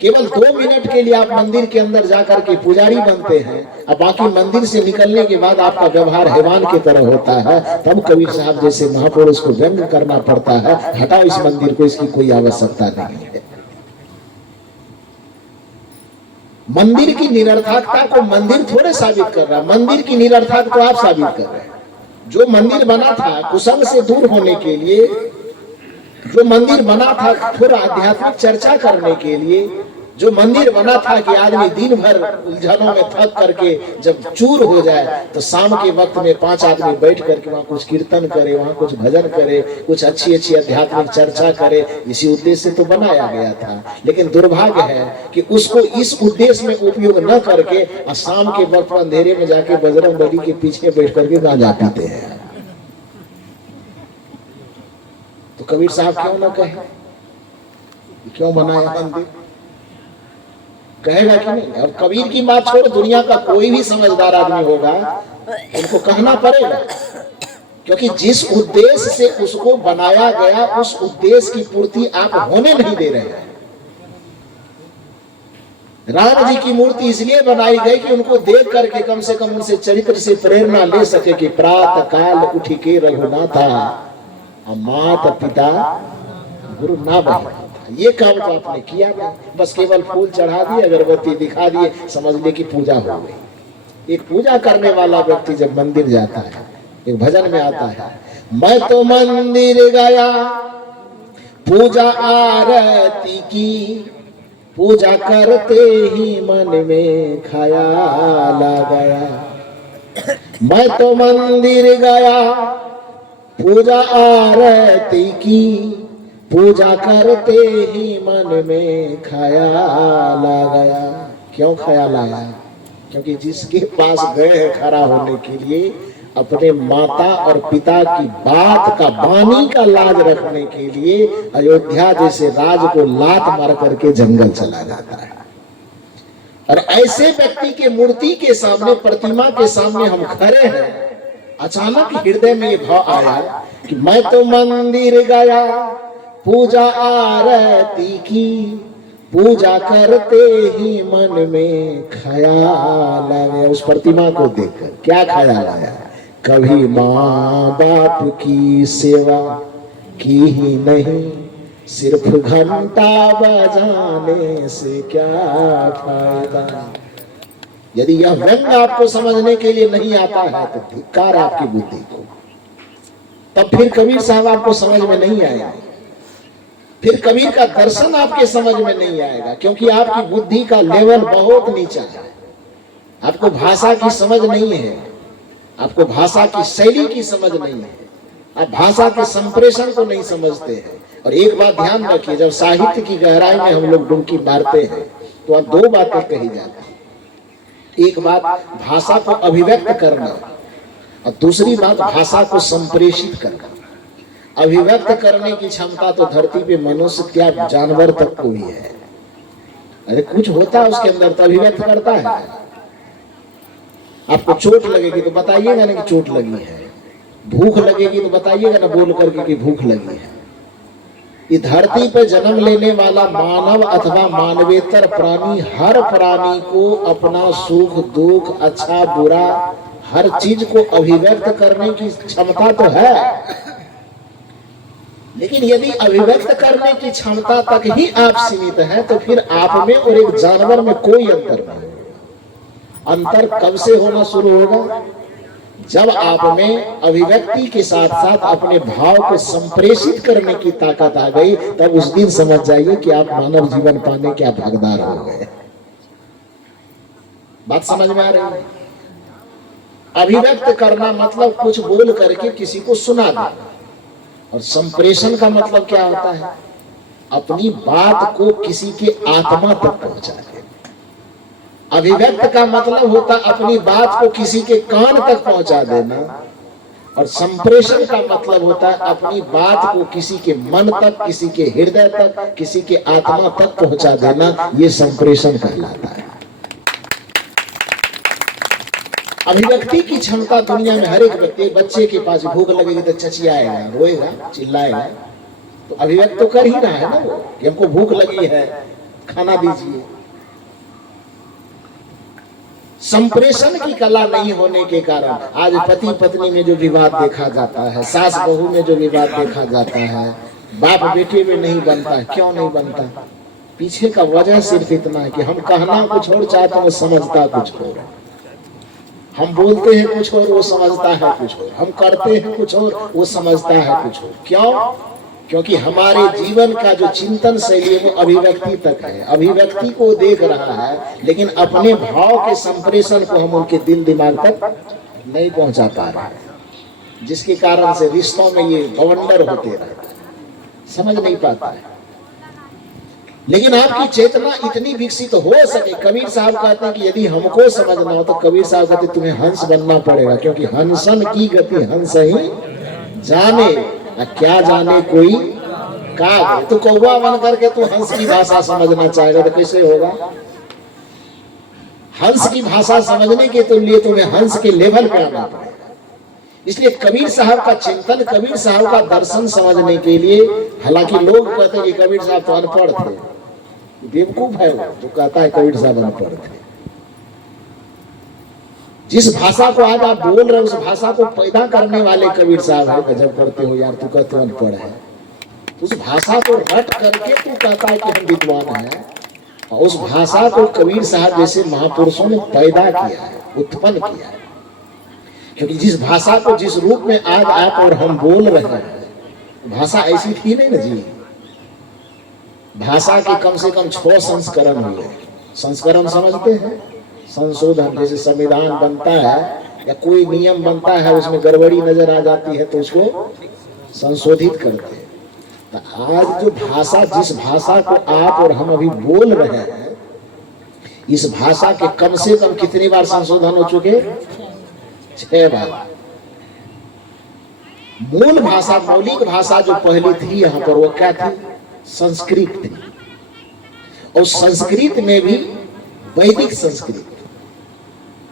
केवल 2 मिनट के लिए आप मंदिर के अंदर जाकर के पुजारी बनते हैं, अब बाकी मंदिर से निकलने के बाद आपका व्यवहार हैवान की तरह होता है, तब कबीर साहब जैसे महापुरुष को व्यंग करना पड़ता है, हटाओ इस मंदिर को, इसकी कोई आवश्यकता नहीं है। मंदिर की निरर्थकता को मंदिर थोड़े साबित कर रहा है, मंदिर की निरर्थकता को आप साबित कर रहे हैं। जो मंदिर बना था कुसंग से दूर होने के लिए, जो मंदिर बना था थोड़ा आध्यात्मिक चर्चा करने के लिए, जो मंदिर बना था कि आदमी दिन भर उलझनों में थक करके जब चूर हो जाए तो शाम के वक्त में 5 आदमी बैठ करके वहां कुछ कीर्तन करे, वहां कुछ भजन करे, कुछ अच्छी अच्छी आध्यात्मिक चर्चा करे, इसी उद्देश्य से तो बनाया गया था। लेकिन दुर्भाग्य है कि उसको इस उद्देश्य में उपयोग न करके शाम के वक्त अंधेरे में जाके बजरंग बली के पीछे बैठ करके गांजा पीते हैं। तो कबीर साहब क्यों ना कहे, क्यों बनाया मंदिर? कहेगा कि नहीं? अब कबीर की बात छोड़, दुनिया का कोई भी समझदार आदमी होगा उनको कहना पड़ेगा, क्योंकि जिस उद्देश्य से उसको बनाया गया उस उद्देश्य की पूर्ति आप होने नहीं दे रहे हैं। राम जी की मूर्ति इसलिए बनाई गई कि उनको देख करके कम से कम उनसे चरित्र से प्रेरणा ले सके कि प्रातः काल उठ के रघुनाथा माता पिता गुरु ना बने। ये काम तो आपने किया नहीं, बस केवल फूल चढ़ा दिए, अगरबत्ती दिखा दिए, समझ ले कि पूजा हो गई। एक पूजा करने वाला व्यक्ति जब मंदिर जाता है, एक भजन में आता है, मैं तो मंदिर गया पूजा आरती की, पूजा करते ही मन में ख्याल आ गया। मैं तो मंदिर गया पूजा आरती की, पूजा करते ही मन में ख्याल आ गया। क्यों ख्याल आया? क्योंकि जिसके पास गए खड़ा होने के लिए अपने माता और पिता की बात का, वाणी का लाज रखने के लिए अयोध्या जैसे राज को लात मार करके जंगल चला जाता है। और ऐसे व्यक्ति के मूर्ति के सामने, प्रतिमा के सामने हम खड़े हैं, अचानक हृदय में ये भाव आया कि मैं तो मंदिर गया पूजा आरती की, पूजा करते ही मन में ख्याल आया। उस प्रतिमा को देखकर क्या ख्याल आया? कभी माँ बाप की सेवा की ही नहीं, सिर्फ घंटा बजाने से क्या फायदा। यदि यह व्यंग आपको समझने के लिए नहीं आता है तो धिक्कार आपकी बुद्धि को। तब फिर कबीर साहब आपको समझ में नहीं आएगा, फिर कबीर का दर्शन आपके समझ में नहीं आएगा, क्योंकि आपकी बुद्धि का लेवल बहुत नीचा है। आपको भाषा की समझ नहीं है, आपको भाषा की शैली की समझ नहीं है, आप भाषा के संप्रेषण को नहीं समझते हैं। और एक बात ध्यान रखिए, जब साहित्य की गहराई में हम लोग डुबकी मारते हैं तो अब 2 बातें कही जाती हैं। एक बात भाषा को अभिव्यक्त करना, और दूसरी बात भाषा को संप्रेषित करना। अभिव्यक्त करने की क्षमता तो धरती पे मनुष्य क्या जानवर तक को ही है। अरे कुछ होता है उसके अंदर तो अभिव्यक्त करता है। आपको चोट लगेगी तो बताइएगा ना कि चोट लगी है, भूख लगेगी तो बताइएगा ना बोल करके कि भूख लगी है। इस धरती पर जन्म लेने वाला मानव अथवा मानवेतर प्राणी, हर प्राणी को अपना सुख दुख, अच्छा बुरा, हर चीज को अभिव्यक्त करने की क्षमता तो है। लेकिन यदि अभिव्यक्त करने की क्षमता तक ही आप सीमित हैं तो फिर आप में और एक जानवर में कोई अंतर नहीं। अंतर कब से होना शुरू होगा? जब आप में अभिव्यक्ति के साथ साथ अपने भाव को संप्रेषित करने की ताकत आ गई, तब उस दिन समझ जाइए कि आप मानव जीवन पाने के आप हकदार हो गए। बात समझ में आ रही है? अभिव्यक्त करना मतलब कुछ बोल करके किसी को सुना देना, और संप्रेषण का मतलब क्या होता है? अपनी बात को किसी के आत्मा तक पहुंचा देना। अभिव्यक्त का मतलब होता अपनी बात को किसी के कान तक पहुंचा देना, और संप्रेषण का मतलब होता है अपनी बात को किसी के मन तक, किसी के हृदय तक, किसी के आत्मा तक पहुंचा देना। ये संप्रेषण कहलाता है। अभिव्यक्ति की क्षमता दुनिया में हर एक व्यक्ति, बच्चे के पास भूख लगेगी तो चचियाएगा, रोएगा, चिल्लाएगा, तो अभिव्यक्त तो कर ही रहा है ना वो कि हमको भूख लगी है, खाना दीजिए। संप्रेषण की कला नहीं होने के कारण आज पति पत्नी में जो विवाद देखा जाता है, सास बहू में जो विवाद देखा जाता है, बाप बेटे में नहीं बनता है। क्यों नहीं बनता? पीछे का वजह सिर्फ इतना है कि हम कहना कुछ और चाहते हैं, वो समझता कुछ और। हम बोलते हैं कुछ और, वो समझता है कुछ और। हम करते हैं कुछ और, वो समझता है कुछ और। क्यों? क्योंकि हमारे जीवन का जो चिंतन शैली है वो अभिव्यक्ति तक है। अभिव्यक्ति को देख रहा है, लेकिन अपने भाव के संप्रेषण को हम उनके दिल दिमाग तक नहीं पहुंचा पा रहे हैं, जिसके कारण से रिश्तों में ये बवंडर होते रहते हैं, समझ नहीं पाता है। लेकिन आपकी चेतना इतनी विकसित हो सके। कबीर साहब कहते हैं कि यदि हमको समझना हो तो कबीर साहब कहते तुम्हें हंस बनना पड़ेगा, क्योंकि हंसन की गति हंस ही जाने, क्या जाने कोई काग। तो कौवा बन करके तू हंस की भाषा समझना चाहेगा तो कैसे होगा? हंस की भाषा समझने के तो लिए तुम्हें हंस के लेवल पे आना पड़ेगा। इसलिए कबीर साहब का चिंतन, कबीर साहब का दर्शन समझने के लिए, हालांकि लोग कहते हैं कि कबीर साहब तो अनपढ़ थे, बेवकूफ है वो जो कहता है कबीर साहब अनपढ़ थे। जिस भाषा को आज आप बोल रहे हो उस भाषा को पैदा करने वाले कबीर साहब है। गजब करते हो यार, तू कहते हो अनपढ़ है। उस भाषा को रट करके तू कहता है कि हम विद्वान हैं, और उस भाषा को कबीर साहब जैसे महापुरुषों ने पैदा किया है, उत्पन्न किया है। क्योंकि जिस भाषा को जिस रूप में आज आप और हम बोल रहे हैं, भाषा ऐसी थी नहीं ना जी। भाषा के कम से कम 6 संस्करण हुए। संस्करण समझते हैं? संशोधन। जैसे संविधान बनता है या कोई नियम बनता है, उसमें गड़बड़ी नजर आ जाती है तो उसको संशोधित करते हैं। तो आज जो भाषा, जिस भाषा को आप और हम अभी बोल रहे हैं, इस भाषा के कम से कम कितनी बार संशोधन हो चुके? 6 बार। मूल भाषा, मौलिक भाषा जो पहली थी यहाँ पर, वो क्या थी? संस्कृत थी। और संस्कृत में भी वैदिक संस्कृत।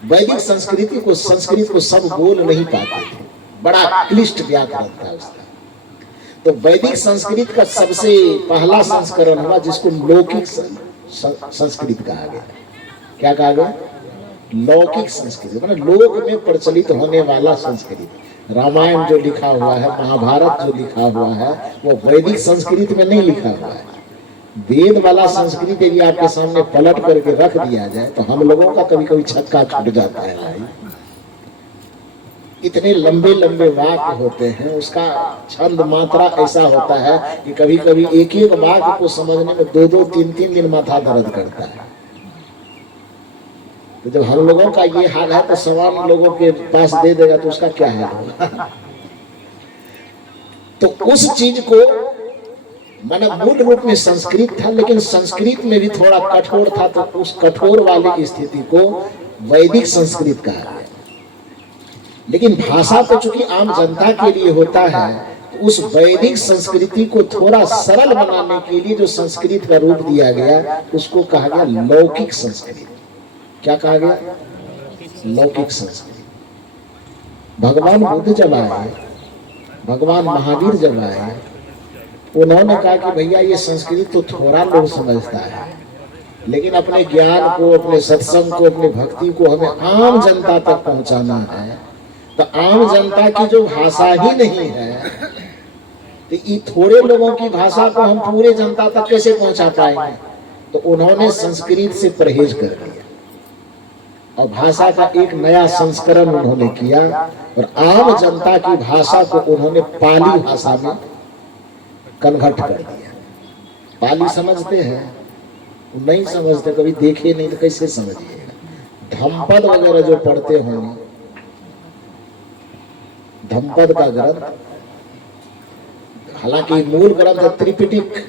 वैदिक संस्कृति को, संस्कृत को सब बोल नहीं पाते थे, बड़ा क्लिष्ट व्याकरण था उसका। तो वैदिक संस्कृत का सबसे पहला संस्करण हुआ जिसको लौकिक संस्कृत कहा गया। क्या कहा गया? लौकिक संस्कृत, मतलब लोक में प्रचलित होने वाला संस्कृत। रामायण जो लिखा हुआ है, महाभारत जो लिखा हुआ है, वो वैदिक संस्कृत में नहीं लिखा हुआ है। वेद वाला संस्कृत यदि आपके सामने पलट करके रख दिया जाए तो हम लोगों का कभी कभी छक्का छूट जाता है भाई। इतने लंबे लंबे वाक्य होते हैं, उसका छंद मात्रा ऐसा होता है कि कभी कभी एक एक वाक्य को समझने में 2-2, 3-3 दिन माथा दर्द करता है। तो जब हम लोगों का ये हाल है तो सवाल लोगों के पास दे देगा तो उसका क्या हाल होगा? तो उस चीज को, माना मूल रूप में संस्कृत था, लेकिन संस्कृत में भी थोड़ा कठोर था, तो उस कठोर वाली स्थिति को वैदिक संस्कृत कहा गया। लेकिन भाषा तो चूंकि आम जनता के लिए होता है, तो उस वैदिक संस्कृति को थोड़ा सरल बनाने के लिए जो संस्कृत का रूप दिया गया, उसको कहा गया लौकिक संस्कृत। क्या कहा गया? लौकिक संस्कृत। भगवान बुद्ध जब आए, भगवान महावीर जब आए, उन्होंने कहा कि भैया ये संस्कृत तो थोड़ा लोग समझता है, लेकिन अपने ज्ञान को, अपने सत्संग को, अपनी भक्ति को हमें आम जनता तक पहुंचाना है। तो आम जनता की जो भाषा ही नहीं है, तो ये थोड़े लोगों की भाषा को हम पूरे जनता तक कैसे पहुंचा पाएंगे? तो उन्होंने संस्कृत से परहेज कर लिया और भाषा का एक नया संस्करण उन्होंने किया और आम जनता की भाषा को उन्होंने पाली भाषा में कन्वर्ट कर दिया। पाली समझते हैं? नहीं समझते, कभी देखे नहीं तो कैसे समझिएगा। धम्पद वगैरह जो पढ़ते होंगे, धम्पद का ग्रंथ, हालांकि मूल ग्रंथ है त्रिपिटक,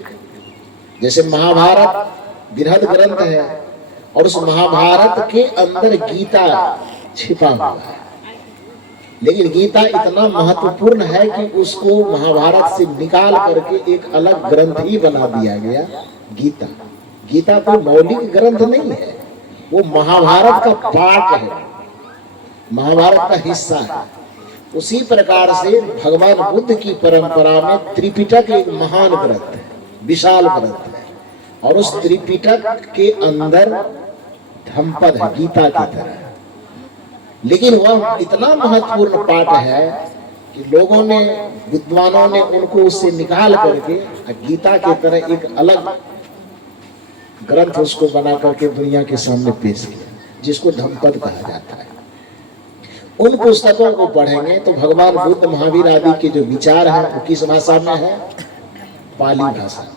जैसे महाभारत बृहद ग्रंथ है और उस महाभारत के अंदर गीता छिपा हुआ है, लेकिन गीता इतना महत्वपूर्ण है कि उसको महाभारत से निकाल करके एक अलग ग्रंथ ही बना दिया गया गीता। गीता कोई मौलिक ग्रंथ नहीं है, वो महाभारत का पार्ट है, महाभारत का हिस्सा है। उसी प्रकार से भगवान बुद्ध की परंपरा में त्रिपिटक एक महान ग्रंथ है, विशाल ग्रंथ है, और उस त्रिपिटक के अंदर धम्पद है गीता की तरह। लेकिन वह इतना महत्वपूर्ण पाठ है कि लोगों ने, विद्वानों ने उनको उससे निकाल करके गीता की तरह एक अलग ग्रंथ उसको बना करके दुनिया के सामने पेश किया, जिसको धम्पद कहा जाता है। उन पुस्तकों को पढ़ेंगे तो भगवान बुद्ध, महावीर आदि के जो विचार हैं वो किस भाषा में है? पाली भाषा।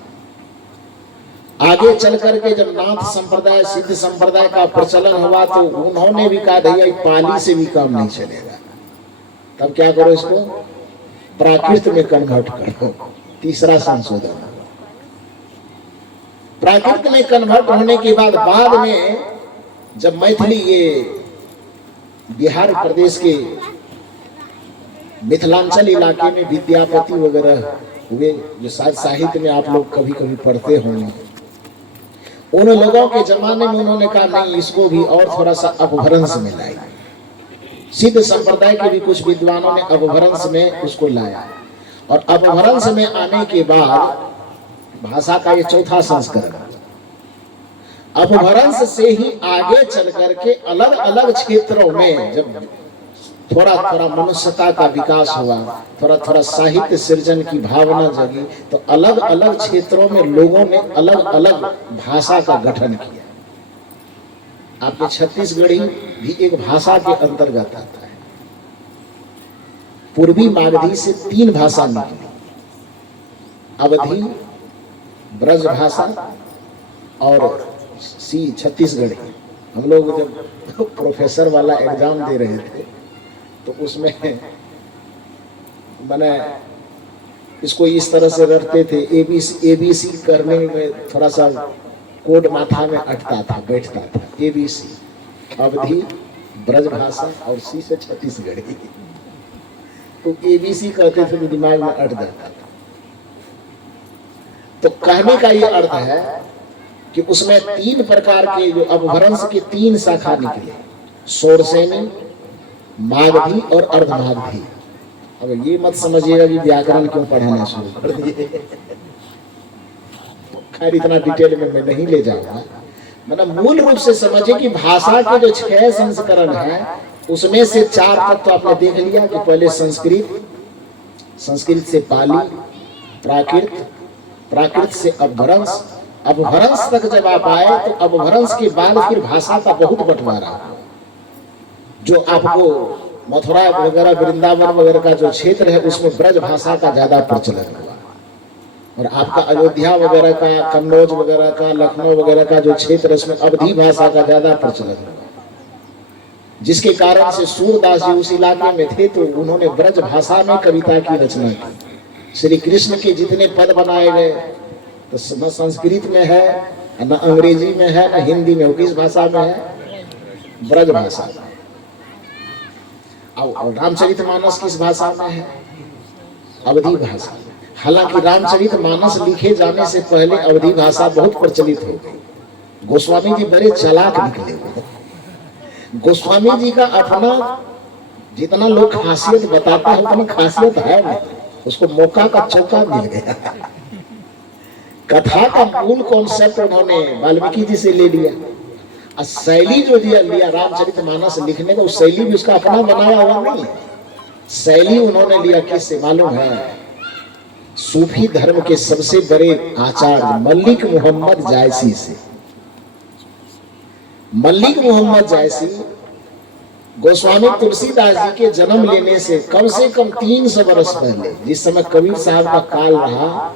आगे चल करके जब नाथ संप्रदाय, सिद्ध संप्रदाय का प्रचलन हुआ तो उन्होंने भी कहा भैया पाली से भी काम नहीं चलेगा, तब क्या करो, इसको प्राकृत में कन्वर्ट करो। तीसरा संशोधन, प्राकृत में कन्वर्ट होने के बाद में जब मैथिली, ये बिहार प्रदेश के मिथिलांचल इलाके में विद्यापति वगैरह हुए, जो शायद साहित्य में आप लोग कभी कभी पढ़ते होंगे, उन लोगों के जमाने में उन्होंने कहा नहीं, इसको भी और थोड़ा सा अपभ्रंश में लाए। सिद्ध संप्रदाय के भी कुछ विद्वानों ने अपभ्रंश में उसको लाया, और अपभ्रंश में आने के बाद भाषा का ये चौथा संस्करण, अपभ्रंश से ही आगे चल करके अलग अलग क्षेत्रों में जब थोड़ा थोड़ा मनुष्यता का विकास हुआ, थोड़ा थोड़ा साहित्य सृजन की भावना जगी, तो अलग अलग क्षेत्रों में लोगों ने अलग अलग भाषा का गठन किया। आपके छत्तीसगढ़ी भी एक भाषा के अंतर्गत आता है। पूर्वी मागधी से 3 भाषा निकली, अवधी, ब्रज भाषा और छत्तीसगढ़ी। हम लोग जब प्रोफेसर वाला एग्जाम दे रहे थे तो उसमें मैंने इसको इस तरह से रटते थे, एबीसी करने में थोड़ा सा कोड माथा में अटता था, बैठता था। एबीसी, अवधी, ब्रज भाषा और सी से छत्तीसगढ़ी। तो एबीसी कहते थे तो दिमाग में अट जाता था। तो कहने का ये अर्थ है कि उसमें 3 प्रकार के जो अपभ्रंश के 3 शाखा निकले, शोरसेनी, मागधी और अर्धमागधी। अब ये मत समझिएगा कि व्याकरण क्यों पढ़ाना शुरू कर दिए, खैर इतना डिटेल में मैं नहीं ले जाऊंगा। मतलब मूल रूप से समझिए कि भाषा के जो 6 संस्करण है उसमें से 4 तत्व तो आपने देख लिया कि पहले संस्कृत, संस्कृत से पाली, प्राकृत, प्राकृत से अपभ्रंश, अपभ्रंश तक जब आप आए तो अपभ्रंश के बाद फिर भाषा का बहुत बंटवारा, जो आपको मथुरा वगैरह, वृंदावन वगैरह का जो क्षेत्र है उसमें ब्रज भाषा का ज्यादा प्रचलन हुआ, और आपका अयोध्या वगैरह का, कन्नौज वगैरह का, लखनऊ वगैरह का जो क्षेत्र है उसमें अवधी भाषा का ज्यादा प्रचलन हुआ, जिसके कारण से सूरदास जी उस इलाके में थे तो उन्होंने ब्रज भाषा में कविता की रचना की। श्री कृष्ण के जितने पद बनाए गए तो न संस्कृत में है, न अंग्रेजी में है, न हिंदी में, किस भाषा में है? ब्रज भाषा में। और रामचरितमानस किस भाषा में है? अवधी भाषा। हालांकि रामचरितमानस लिखे जाने से पहले अवधी भाषा बहुत प्रचलित हो गई। गोस्वामी जी बड़े चालाक निकले हुए। गोस्वामी जी का अपना जितना लोग खासियत बताता है उतना खासियत है नहीं, उसको मौका का चौका मिल गया। कथा का मूल कॉन्सेप्ट उन्होंने वाल्मीकि जी से ले लिया, और शैली जो लिया रामचरितमानस लिखने का, उस शैली भी उसका अपना बनाया हुआ नहीं है। शैली उन्होंने लिया किससे मालूम है? सूफी धर्म के सबसे बड़े आचार्य मलिक मोहम्मद जायसी से। मलिक मोहम्मद जायसी गोस्वामी तुलसीदास जी के जन्म लेने से कम 300 वर्ष पहले, जिस समय कबीर साहब का काल रहा,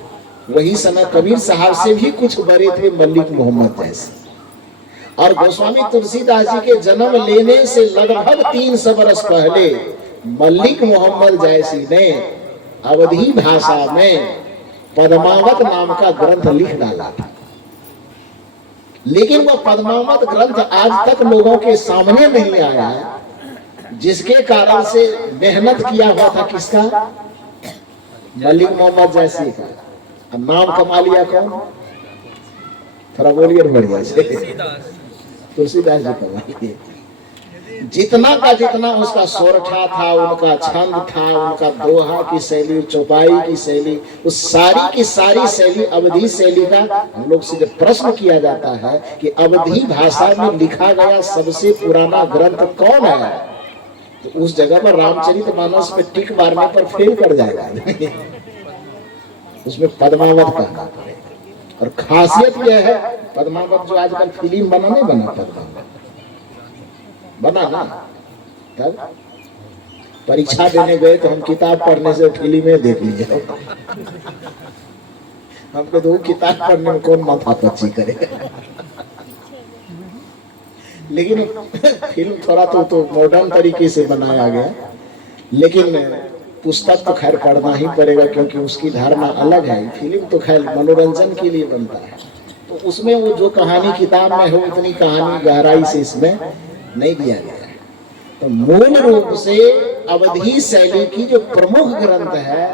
वही समय कबीर साहब से भी कुछ बड़े थे मलिक मोहम्मद जायसी। और गोस्वामी तुलसीदास जी के जन्म लेने से लगभग 300 वर्ष पहले मलिक मोहम्मद जायसी ने अवधी भाषा में पद्मावत नाम का ग्रंथ लिख डाला था। लेकिन वह पद्मावत ग्रंथ आज तक लोगों के सामने नहीं आया है, जिसके कारण से मेहनत किया हुआ था किसका? मलिक मोहम्मद जायसी का। अब नाम कमा लिया कौन? थोड़ा बोलिए बढ़िया से। तुलसीदास जी कमा लिए। जितना का जितना उसका सोरठा था, उनका छंद था, उनका दोहा की शैली, चौपाई की शैली, उस सारी की सारी शैली अवधी शैली का हम लोग से जब प्रश्न किया जाता है कि अवधी भाषा में लिखा गया सबसे पुराना ग्रंथ कौन है, तो उस जगह पर रामचरितमानस पे टिक मारने पर फेल कर जाएगा। उसमें पद्मावत कहना पड़ेगा। और खासियत यह है, पद्मावत जो आजकल फिल्म बना नहीं बना, पद्मावत बना ना, तब परीक्षा देने गए तो हम किताब पढ़ने से फिल्में देख लीजिए। हमको तो किताब पढ़ने में कौन माथा पच्ची करेगा। लेकिन फिल्म थोड़ा तो मॉडर्न तरीके से बनाया गया, लेकिन पुस्तक तो खैर पढ़ना ही पड़ेगा क्योंकि उसकी धारणा अलग है। फिल्म तो खैर मनोरंजन के लिए बनता है, तो उसमें वो जो कहानी किताब में हो उतनी कहानी गहराई से इसमें नहीं दिया गया है। तो मूल रूप से अवधी शैली की जो प्रमुख ग्रंथ है,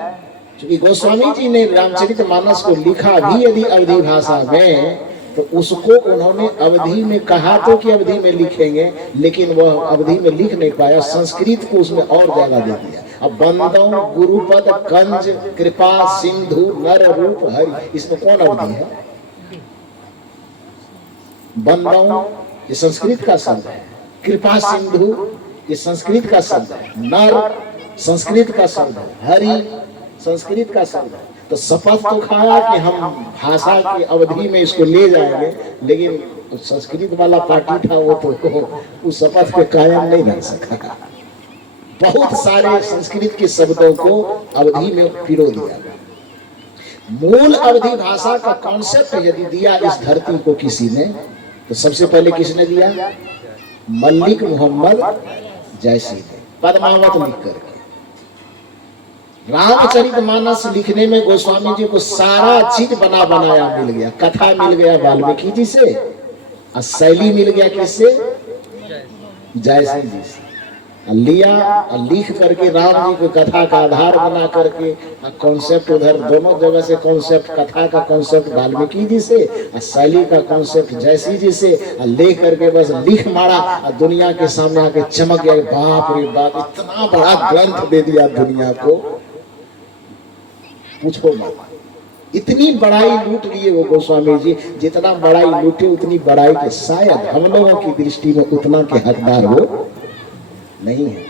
क्योंकि गोस्वामी जी ने रामचरितमानस को लिखा भी यदि अवधी भाषा में, तो उसको उन्होंने अवधी में कहा तो कि अवधी में लिखेंगे, लेकिन वह अवधी में लिख नहीं पाया, संस्कृत को उसमें और जगह दे दिया। अब बंदौ गुरुपद कंज कृपा सिंधु नर रूप हरि, इसमें कौन अवधी है? बंदौ ये संस्कृत का शब्द है, कृपा सिंधु ये संस्कृत का शब्द है, नर संस्कृत का शब्द है, हरि संस्कृत का शब्द है। तो शपथ तो खाया कि हम भाषा की अवधि में इसको ले जाएंगे, लेकिन संस्कृत वाला पार्टी था वो तो उस शपथ के कायम नहीं रह सका। बहुत सारे संस्कृत के शब्दों को अवधि में पिरो दिया। मूल अवधी भाषा का कॉन्सेप्ट यदि दिया इस धरती को किसी ने, तो सबसे पहले किसने दिया? मलिक मोहम्मद जायसी ने, पद्मावत लिख करके। रामचरितमानस लिखने में गोस्वामी जी को सारा चीज बना बनाया मिल गया। कथा मिल गया वाल्मीकि जी से, और शैली मिल गया किससे? जायसी जी से। लिया और लिख करके राम जी को कथा का आधार बना करके कॉन्सेप्ट उधर दोनों जगह से कॉन्सेप्ट, कथा का कॉन्सेप्ट वाल्मीकि जी से और शैली का कॉन्सेप्ट जायसी जी से, ले करके बस लिख मारा और दुनिया के सामने आके चमक गया। बाप रे बाप, इतना बड़ा ग्रंथ दे दिया दुनिया को, पूछो मत। इतनी बड़ाई लूट लिए वो गोस्वामी जी, जितना बड़ाई लूटे उतनी बड़ाई के शायद हम लोगों की दृष्टि में उतना के हकदार हो नहीं है।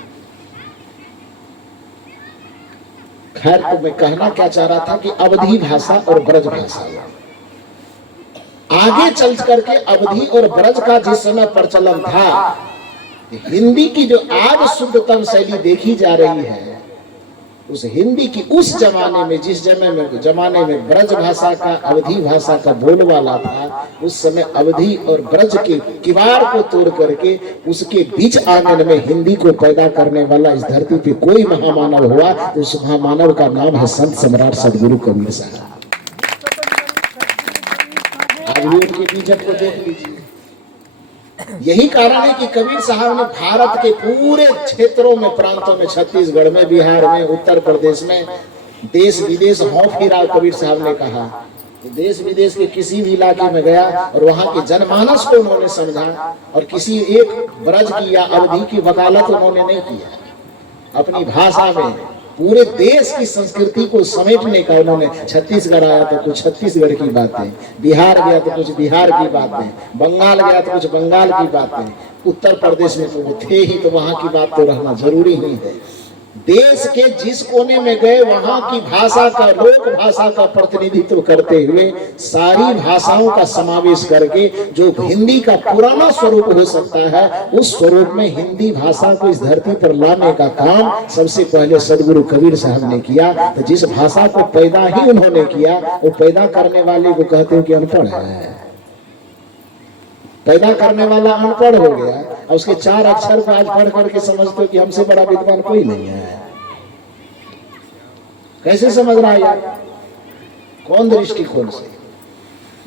खैर, तो मैं कहना क्या चाह रहा था कि अवधी भाषा और ब्रज भाषा आगे चल करके अवधी और ब्रज का जिस समय प्रचलन था, हिंदी की जो आज शुद्धतम शैली देखी जा रही है, उस हिंदी की उस जमाने में, जिस जमाने में ब्रज भाषा का अवधी भाषा का बोलबाला था, उस समय अवधी और ब्रज के किवाड़ को तोड़ करके उसके बीच आंगन में हिंदी को पैदा करने वाला इस धरती पे कोई महामानव हुआ, तो उस महामानव का नाम है संत सम्राट सदगुरु कबीर साहब। आज भी उनके बीच को देख लीजिए। यही कारण है कि कबीर साहब ने भारत के पूरे क्षेत्रों में, प्रांतों में, छत्तीसगढ़ में, बिहार में, उत्तर प्रदेश में, देश विदेश हो फिरा। कबीर साहब ने कहा कि देश विदेश के किसी भी इलाके में गया और वहां के जनमानस को उन्होंने समझा, और किसी एक ब्रज की या अवधि की वकालत उन्होंने नहीं किया। अपनी भाषा में पूरे देश की संस्कृति को समेटने का उन्होंने, छत्तीसगढ़ आया तो कुछ छत्तीसगढ़ की बातें, बिहार गया तो कुछ बिहार की बातें, बंगाल गया तो कुछ बंगाल की बातें, उत्तर प्रदेश में तो वो थे ही, तो वहां की बात तो रहना जरूरी ही है। देश के जिस कोने में गए वहां की भाषा का, लोक भाषा का प्रतिनिधित्व करते हुए सारी भाषाओं का समावेश करके जो हिंदी का पुराना स्वरूप हो सकता है, उस स्वरूप में हिंदी भाषा को इस धरती पर लाने का काम सबसे पहले सदगुरु कबीर साहब ने किया। तो जिस भाषा को पैदा ही उन्होंने किया, वो पैदा करने वाले को कहते हैं कि अनपढ़ है। पैदा करने वाला अनपढ़ हो गया और उसके 4 अक्षर को आज पढ़ करके समझते हो कि हमसे बड़ा विद्वान कोई नहीं है। कैसे समझ रहा है यार? कौन दृष्टिकोण से?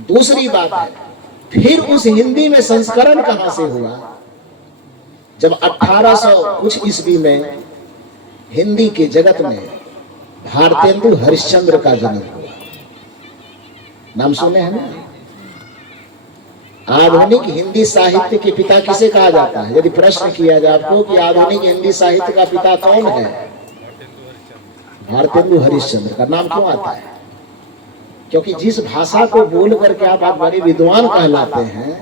दूसरी बात है, फिर उस हिंदी में संस्करण कहां से हुआ? जब 1800 कुछ ईस्वी में हिंदी के जगत में भारतेंदु हरिश्चंद्र का जन्म हुआ। नाम सुने हैं ना? आधुनिक हिंदी साहित्य के पिता किसे कहा जाता है? यदि प्रश्न किया जाए आपको कि आधुनिक हिंदी साहित्य का पिता कौन है, भारतेंदु हरिश्चंद्र का नाम क्यों आता है? क्योंकि जिस भाषा को बोल करके आप बड़े विद्वान कहलाते हैं,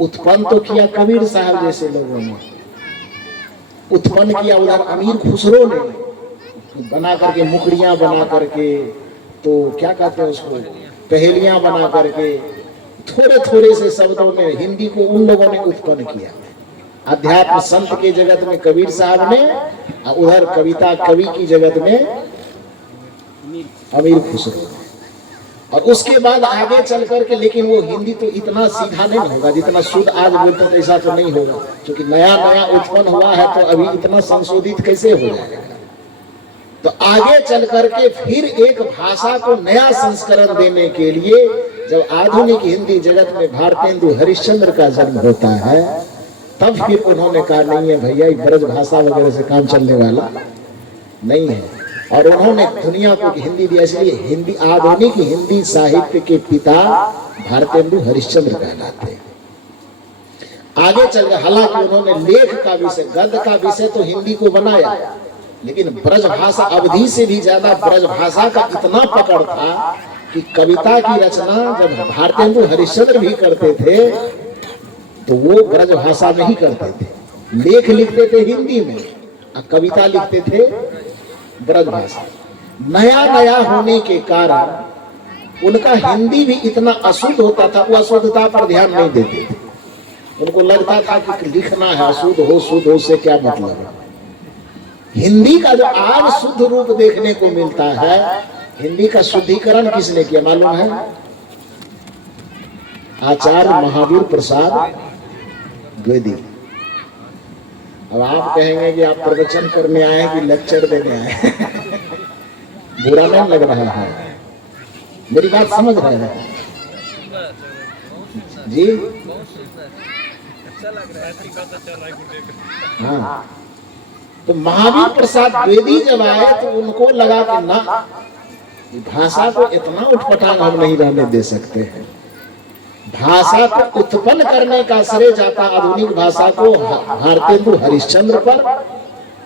उत्पन्न तो किया कबीर साहब जैसे लोगों ने, उत्पन्न किया उधर अमीर खुसरो ने, बना करके मुखड़ियां बना करके, तो क्या कहते हैं उसको, पहेलियां बना करके, थोड़े थोड़े से शब्दों में हिंदी को उन लोगों ने उत्पन्न किया। अध्यात्म संत के जगत में कबीर साहब ने, और उधर कविता कवि की जगत में अमीर खुसरो। और उसके बाद आगे चल करके, लेकिन वो हिंदी तो इतना सीधा नहीं होगा जितना शुद्ध आज बोलते, तो ऐसा तो नहीं होगा, क्योंकि नया नया उत्पन्न हुआ है, तो अभी इतना संशोधित कैसे हो जाएगा? तो आगे चल करके फिर एक भाषा को नया संस्करण देने के लिए जब आधुनिक हिंदी जगत में भारतेंदु हरिश्चंद्र का जन्म होता है, तब फिर उन्होंने कहा नहीं है भैया, ब्रज भाषा वगैरह से काम चलने वाला नहीं है, और उन्होंने दुनिया को हिंदी दिया। इसलिए हिंदी, आधुनिक हिंदी साहित्य के पिता भारतेंदु हरिश्चंद्र कहलाते हैं। आगे चल गए, हालांकि उन्होंने लेख का विषय, गद्य का विषय तो हिंदी को बनाया, लेकिन ब्रज भाषा अवधि से भी ज्यादा ब्रज भाषा का इतना पकड़ था कि कविता की रचना जब भारतेंदु हरिश्चंद्र भी करते थे तो वो ब्रज भाषा में ही करते थे। लेख लिखते थे हिंदी में और कविता लिखते थे ब्रज भाषा। नया नया होने के कारण उनका हिंदी भी इतना अशुद्ध होता था, वो अशुद्धता पर ध्यान नहीं देते थे। उनको लगता था कि लिखना है, शुद्ध हो से क्या मतलब है। हिंदी का जो आज शुद्ध रूप देखने को मिलता है, हिंदी का शुद्धिकरण किसने किया मालूम है? आचार्य महावीर प्रसाद द्विवेदी। अब आप कहेंगे कि आप प्रवचन करने आए हैं कि लेक्चर देने आए हैं? बुरा नहीं लग रहा है? मेरी बात समझ रहे हैं जी? हाँ, तो महावीर प्रसाद द्विवेदी जब आए तो उनको लगा कि ना, भाषा को इतना उठपटांग हम नहीं रहने दे सकते हैं। भाषा को उत्पन्न करने का श्रेय जाता आधुनिक भाषा को भारतेंदु हरिश्चंद्र पर,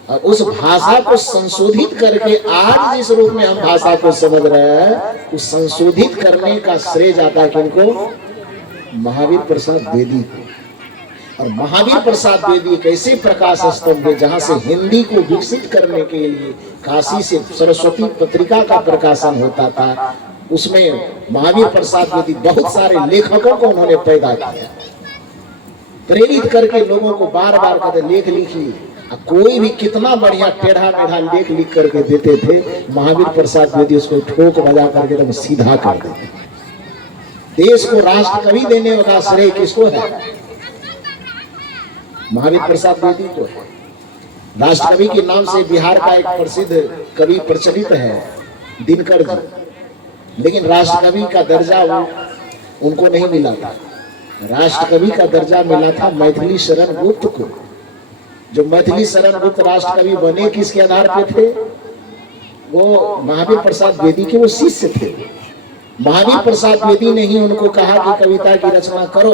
और उस भाषा को संशोधित करके आज जिस रूप में हम भाषा को समझ रहे हैं, उस संशोधित करने का श्रेय जाता है किनको? महावीर प्रसाद द्विवेदी को। और महावीर प्रसाद द्विवेदी एक ऐसे प्रकाश स्तंभ है जहां से हिंदी को विकसित करने के लिए काशी से सरस्वती पत्रिका का प्रकाशन होता था। उसमें महावीर प्रसाद द्विवेदी बहुत सारे लेखकों को उन्होंने पैदा किया, प्रेरित करके लोगों को बार बार कहते लेख लिखिए। कोई भी कितना बढ़िया टेढ़ा मेढ़ा लेख लिख करके देते थे, महावीर प्रसाद द्विवेदी उसको ठोक बजा करके एकदम सीधा कर देते। देश को राष्ट्र कवि देने वाला श्रेय किसको है? महावीर प्रसाद द्विवेदी को है। राष्ट्र कवि के नाम से बिहार का एक प्रसिद्ध कवि प्रचलित है, दिनकर जी, लेकिन राष्ट्र कवि का दर्जा उनको नहीं मिला था। राष्ट्र कवि का दर्जा मिला था मैथिली शरण गुप्त को। जो मैथिली शरण गुप्त राष्ट्र कवि बने किसके आधार पे थे? वो महावीर प्रसाद द्विवेदी के वो शिष्य थे। महावीर प्रसाद द्विवेदी ने ही उनको कहा कि कविता की रचना करो,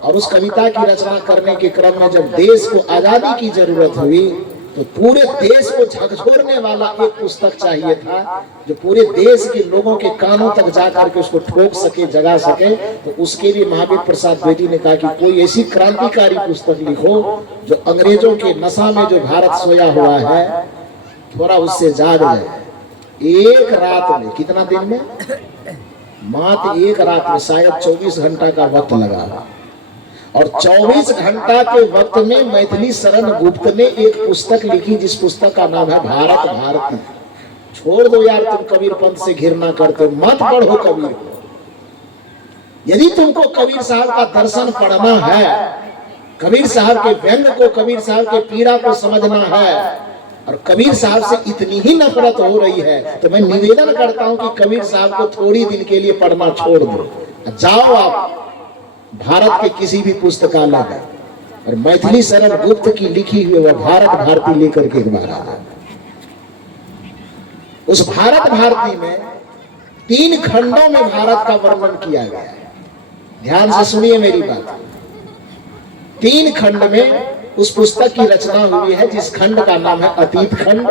और उस कविता की रचना करने के क्रम में जब देश को आजादी की जरूरत हुई तो पूरे देश को झकझोरने वाला एक पुस्तक चाहिए था, जो पूरे देश के लोगों के कानों तक जाकर के उसको ठोक सके, जगा सके। तो उसके लिए महावीर प्रसाद द्विवेदी ने कहा कि कोई ऐसी क्रांतिकारी पुस्तक लिखो जो अंग्रेजों के नशा में जो भारत सोया हुआ है थोड़ा उससे जाग जाए। एक रात में, कितना दिन में? मात्र एक रात में शायद 24 घंटा का वक्त लगा। और 24 घंटा के वक्त में मैथिली शरण गुप्त ने एक पुस्तक लिखी, जिस पुस्तक का नाम है भारत भारती। छोड़ दो यार, तुम कबीर पंथ से घृणा करते हो, मत पढ़ो कबीर को। यदि तुमको कबीर साहब का दर्शन पढ़ना है, कबीर साहब के व्यंग को, कबीर साहब के पीड़ा को समझना है, और कबीर साहब से इतनी ही नफरत हो रही है, तो मैं निवेदन करता हूं कि कबीर साहब को थोड़ी दिन के लिए पढ़ना छोड़ दो। जाओ आप भारत के किसी भी पुस्तकालय में और मैथिली शरण गुप्त की लिखी हुई वह भारत भारती लेकर के एक बार आ जाए। उस भारत भारती में 3 खंडों में भारत का वर्णन किया गया है। ध्यान से सुनिए मेरी बात। 3 खंड में उस पुस्तक की रचना हुई है, जिस खंड का नाम है अतीत खंड,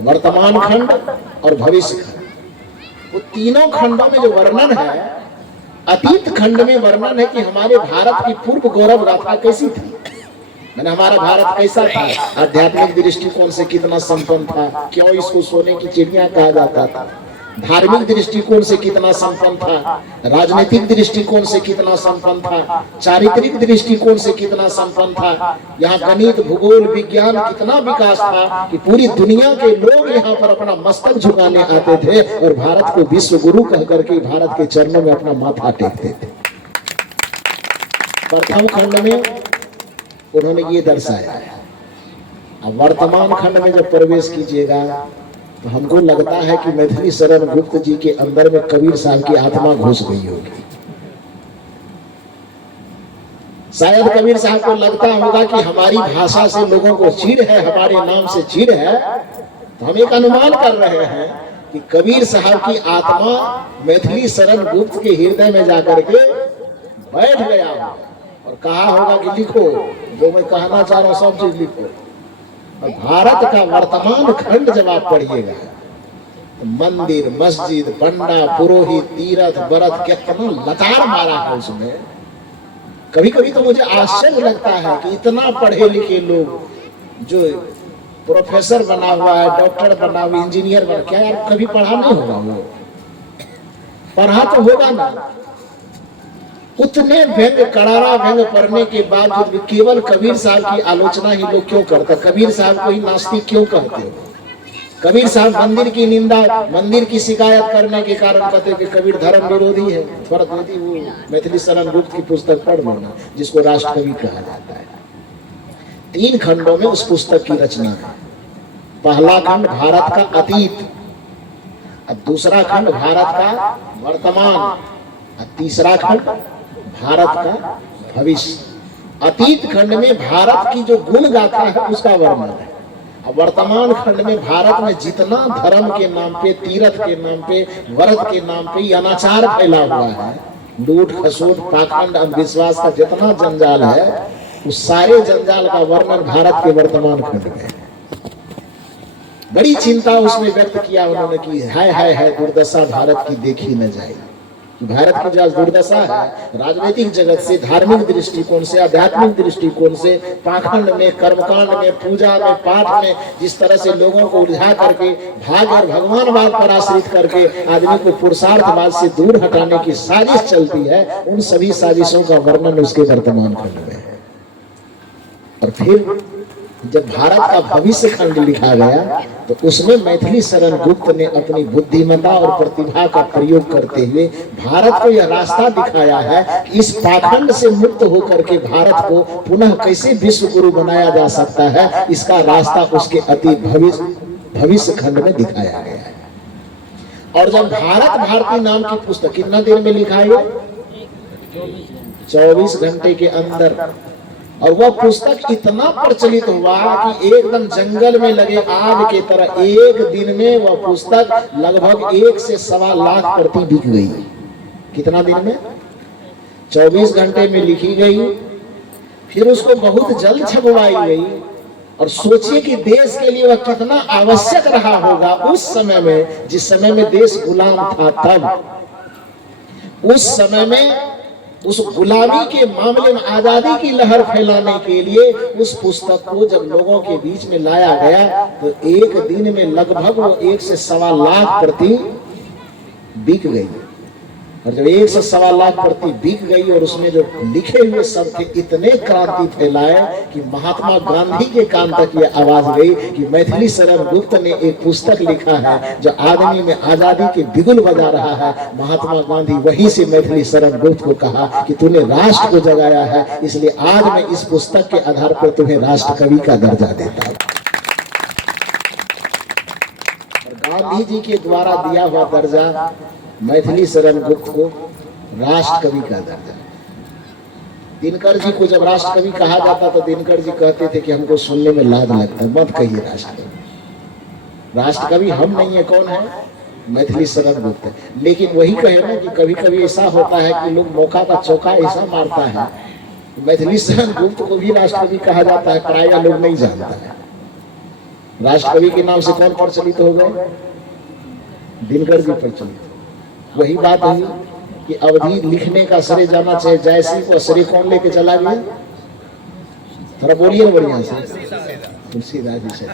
वर्तमान खंड और भविष्य खंड। वो तीनों खंडों में जो वर्णन है, अतीत खंड में वर्णन है कि हमारे भारत की पूर्व गौरव गाथा कैसी थी, मैंने हमारा भारत कैसा था, आध्यात्मिक दृष्टिकोण से कितना संपन्न था, क्यों इसको सोने की चिड़िया कहा जाता था, धार्मिक दृष्टिकोण से कितना संपन्न था, राजनीतिक दृष्टिकोण से कितना संपन्न था, चारित्रिक दृष्टिकोण से कितना संपन्न था, यहाँ गणित भूगोल विज्ञान कितना विकास था कि पूरी दुनिया के लोग यहाँ पर अपना मस्तक झुकाने आते थे और भारत को विश्व गुरु कह करके भारत के चरणों में अपना माथा टेकते थे। प्रथम खंड में उन्होंने ये दर्शाया है। अब वर्तमान खंड में जब प्रवेश कीजिएगा तो हमको लगता है कि मैथिली शरण गुप्त जी के अंदर में कबीर साहब की आत्मा घुस गई होगी। शायद कबीर साहब को लगता होगा कि हमारी भाषा से लोगों को चिढ़ है, हमारे नाम से चिढ़ है, तो हम एक अनुमान कर रहे हैं कि कबीर साहब की आत्मा मैथिली शरण गुप्त के हृदय में जाकर के बैठ गया और कहा होगा कि लिखो, जो मैं कहना चाह रहा हूं सब चीज लिखो। और भारत का वर्तमान खंड जब आप पढ़िएगा तो मंदिर मस्जिद पंडा पुरोहित तीर्थ व्रत कितना लतार मारा है उसमें। कभी कभी तो मुझे आश्चर्य लगता है कि इतना पढ़े लिखे लोग जो प्रोफेसर बना हुआ है, डॉक्टर बना हुआ, इंजीनियर बना, क्या यार कभी पढ़ा नहीं होगा? वो पढ़ा तो होगा ना। उतने व्यंग करारा व्यंग पढ़ने के बाद केवल कबीर साहब की आलोचना ही लोग क्यों करते? कबीर साहब को ही नास्तिक क्यों कहते हो? कबीर साहब मंदिर की निंदा, मंदिर की शिकायत करने के कारण कहते कि कबीर धर्म विरोधी है। थोड़ा यदि वो मैथिली शरण गुप्त की पुस्तक पढ़ लेना, जिसको राष्ट्र कवि कहा जाता है। 3 खंडों में उस पुस्तक की रचना है। पहला खंड भारत का अतीत, दूसरा खंड भारत का वर्तमान, और तीसरा खंड भारत का भविष्य। अतीत खंड में भारत की जो गुण गाथा है उसका वर्णन है। वर्तमान खंड में भारत में जितना धर्म के नाम पे, तीर्थ के नाम पे, व्रत के नाम पे अनाचार फैला हुआ है, लूट खसोट पाखंड अंधविश्वास का जितना जंजाल है, उस सारे जंजाल का वर्णन भारत के वर्तमान खंड में है। बड़ी चिंता उसमें व्यक्त किया उन्होंने कि है दुर्दशा भारत की देखी न जाए। भारत की जो दुर्दशा है राजनीतिक जगत से, धार्मिक दृष्टिकोण से, आध्यात्मिक दृष्टिकोण से, पाखंड में, कर्मकांड में, पूजा में, पाठ में, जिस तरह से लोगों को उलझा करके भाग और भगवानवाद पर आश्रित करके आदमी को पुरुषार्थवाद से दूर हटाने की साजिश चलती है, उन सभी साजिशों का वर्णन उसके वर्तमान खंड में है। और फिर जब भारत का भविष्य खंड लिखा गया तो उसमें मैथिली शरण गुप्त ने अपनी बुद्धिमत्ता और प्रतिभा का प्रयोग करते हुए भारत को यह रास्ता दिखाया है कि इस पाखंड से मुक्त होकर के भारत को पुनः कैसे विश्व गुरु बनाया जा सकता है, इसका रास्ता उसके अति भविष्य खंड में दिखाया गया है। और जब भारत भारती नाम की पुस्तक कितना देर में लिखा है? 24 घंटे के अंदर। और वह पुस्तक इतना प्रचलित हुआ कि एकदम जंगल में लगे आग के तरह एक दिन में वह पुस्तक लगभग 1 से 1.25 लाख प्रति बिक गई। कितना दिन में? 24 घंटे में लिखी गई, फिर उसको बहुत जल्द छपवाई गई। और सोचिए कि देश के लिए वह कितना आवश्यक रहा होगा उस समय में, जिस समय में देश गुलाम था। तब उस समय में उस गुलामी के मामले में आजादी की लहर फैलाने के लिए उस पुस्तक को जब लोगों के बीच में लाया गया तो एक दिन में लगभग वो 1 से सवा लाख प्रति बिक गई। और जब 1 से सवा लाख प्रति बिक गई और उसमें जो लिखे हुए शब्द थे इतने क्रांति फैलाए कि महात्मा गांधी के कान तक ये आवाज गई कि मैथिली शरण गुप्त ने एक पुस्तक लिखा है जो आदमी में आजादी के बिगुल बजा रहा है। महात्मा गांधी वहीं से मैथिली शरण गुप्त को कहा कि तूने राष्ट्र को जगाया है, इसलिए आज मैं इस पुस्तक के आधार पर तुम्हें राष्ट्र कवि का दर्जा देता हूं। गांधी जी के द्वारा दिया हुआ दर्जा मैथिली शरण गुप्त को राष्ट्र कवि का दर्जा। दिनकर जी को जब राष्ट्र कवि कहा जाता तो दिनकर जी कहते थे कि हमको सुनने में लाज लगता है, मत कहिए राष्ट्र कवि। राष्ट्र कवि हम नहीं है, कौन है? मैथिली शरण गुप्त है। लेकिन वही कहे ना कि कभी कभी ऐसा होता है कि लोग मौका का चौका ऐसा मारता है। मैथिली शरण गुप्त को भी राष्ट्र कवि कहा जाता है, प्रायः लोग नहीं जानता है। राष्ट्र कवि के नाम से कौन प्रचलित हो गए? दिनकर जी प्रचलित। वही बात हुई कि अवधि लिखने का श्रेय जाना चाहिए, जयसिंह को श्रेय कौन लेके चला गया? थोड़ा बोलिए ना बढ़िया से। तुलसीदास जी से।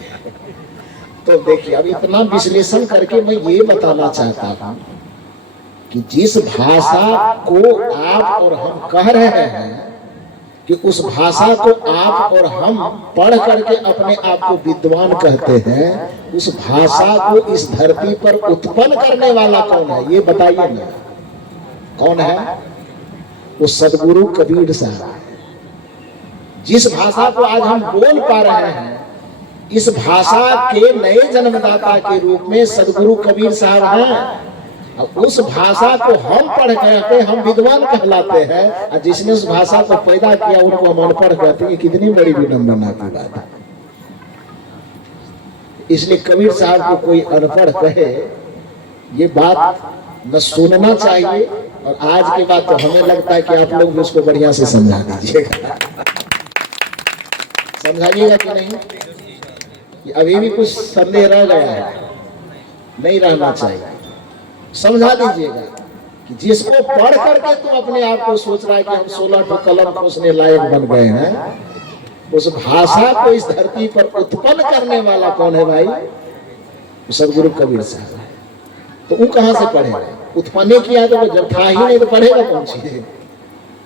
तो देखिए, अब इतना विश्लेषण करके मैं ये बताना चाहता हूं कि जिस भाषा को आप और हम कह रहे हैं कि उस भाषा को आप और हम पढ़ करके अपने आप को विद्वान कहते हैं, उस भाषा को इस धरती पर उत्पन्न करने वाला कौन है? ये बताइए ना, कौन है? वो सदगुरु कबीर साहब। जिस भाषा को आज हम बोल पा रहे हैं, इस भाषा के नए जन्मदाता के रूप में सदगुरु कबीर साहब हैं। उस भाषा को हम पढ़ कहते हम विद्वान कहलाते हैं, और जिसने उस भाषा को पैदा किया उनको हम अनपढ़ कहते हैं। कितनी बड़ी विडंबना की बात है। इसलिए कबीर साहब को कोई अनपढ़ कहे, ये बात न सुनना चाहिए। और आज के बाद तो हमें लगता है कि आप लोग भी उसको बढ़िया से समझा दीजिएगा। समझाइएगा कि नहीं? कि अभी भी कुछ संदेह रह गया है, नहीं रहना चाहिए। समझा दीजिएगा कि जिसको पढ़ करके तो अपने आप को सोच रहा है कि हम 16 ठो कलम खोसने लायक बन गए हैं, उस भाषा को इस धरती पर उत्पन्न करने वाला कौन है भाई? सदगुरु कबीर साहब है। तो वो कहां से पढ़ेगा? उत्पन्न किया तो वो जब था ही नहीं तो पढ़ेगा कौन सी?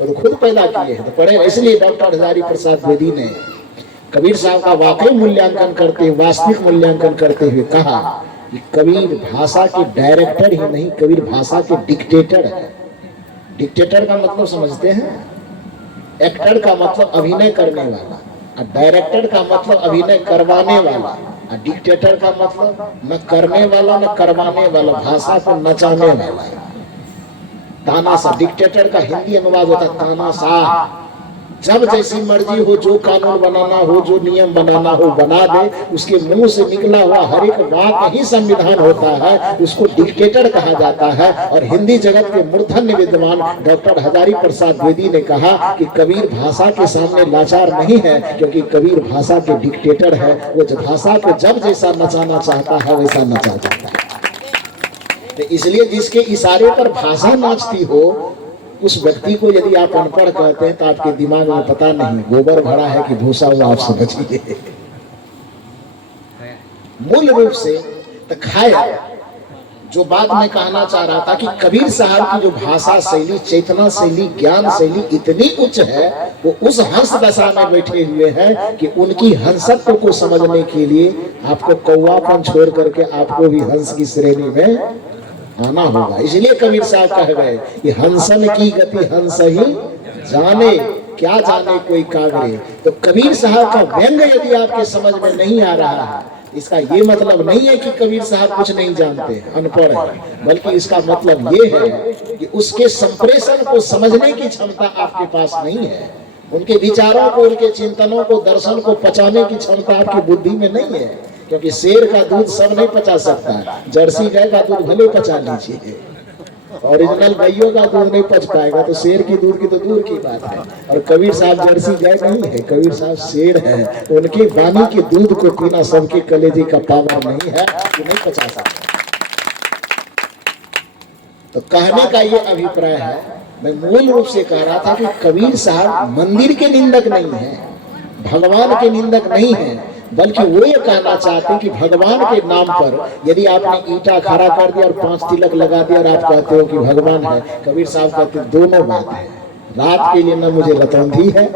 और खुद पैदा किए हैं तो पढ़ेगा। इसलिए डॉक्टर हजारी प्रसाद द्विवेदी ने कबीर साहब का वाकई मूल्यांकन करते, वास्तविक मूल्यांकन करते हुए कहा कि कबीर भाषा के डायरेक्टर ही नहीं, कबीर भाषा के डिक्टेटर है। डिक्टेटर का मतलब समझते हैं? एक्टर का मतलब अभिनय करने वाला, और डायरेक्टर का मतलब अभिनय करवाने वाला, और डिक्टेटर का मतलब न करने वाला न करवाने वाला, भाषा को नचाने वाला। तानाशाह, डिक्टेटर का हिंदी अनुवाद होता है तानाशाह। जब जैसी मर्जी हो, जो कानून बनाना हो, जो नियम बनाना हो बना दे, उसके मुंह से निकला हुआ हर एक वाक्य ही संविधान होता है, उसको डिक्टेटर कहा जाता है। और हिंदी जगत के मूर्धन्य विद्वान डॉक्टर हजारी प्रसाद द्विवेदी ने कहा कि कबीर भाषा के सामने लाचार नहीं है, क्योंकि कबीर भाषा के डिक्टेटर है। वो भाषा को जब जैसा नचाना चाहता है वैसा नचा जाता है। तो इसलिए जिसके इशारे पर भाषा नाचती हो, उस व्यक्ति को यदि आप अनपढ़ कहते हैं तो आपके दिमाग में पता नहीं गोबर भरा है कि भूसा हुआ, आप समझिए। मूल रूप से तो खाए जो बात मैं कहना चाह रहा था कि कबीर साहब की जो भाषा शैली, चेतना शैली, ज्ञान शैली इतनी उच्च है, वो उस हंस दशा में बैठे हुए हैं कि उनकी हंसत्व को समझने के लिए आपको कौवापन छोड़ करके आपको भी हंस की श्रेणी में आना होगा। इसलिए कबीर साहब कह गए कि हंसन की गति हंस ही जाने, क्या जाने कोई कागरे। तो कबीर साहब का व्यंग यदि आपके समझ में नहीं आ रहा है, इसका ये मतलब नहीं है कि कबीर साहब कुछ नहीं जानते, अनपढ़ है, बल्कि इसका मतलब ये है कि उसके संप्रेषण को समझने की क्षमता आपके पास नहीं है। उनके विचारों को, उनके चिंतनों को, दर्शन को पचाने की क्षमता आपकी बुद्धि में नहीं है। क्योंकि शेर का दूध सब नहीं पचा सकता, जर्सी गाय का दूध भले पचा लीजिए, ओरिजिनल गायों का दूध नहीं पच पाएगा, तो शेर की दूध की तो दूर की बात है। और कबीर साहब जर्सी गाय नहीं है, कबीर साहब शेर है। उनकी वाणी के दूध को पीना सबके कलेजे का पावर नहीं है, कि नहीं पचा सकता। तो कहने का ये अभिप्राय है मैं मूल रूप से कह रहा था कि कबीर साहब मंदिर के निंदक नहीं है, भगवान के निंदक नहीं है, बल्कि वो ये कहना चाहते हैं कि भगवान के नाम पर यदि आपने ईंटा खड़ा कर दिया और 5 तिलक लगा दिया और आप कहते हो कि भगवान है, कबीर साहब कहते दोनों बात है। रात के लिए न मुझे रतौंधी है,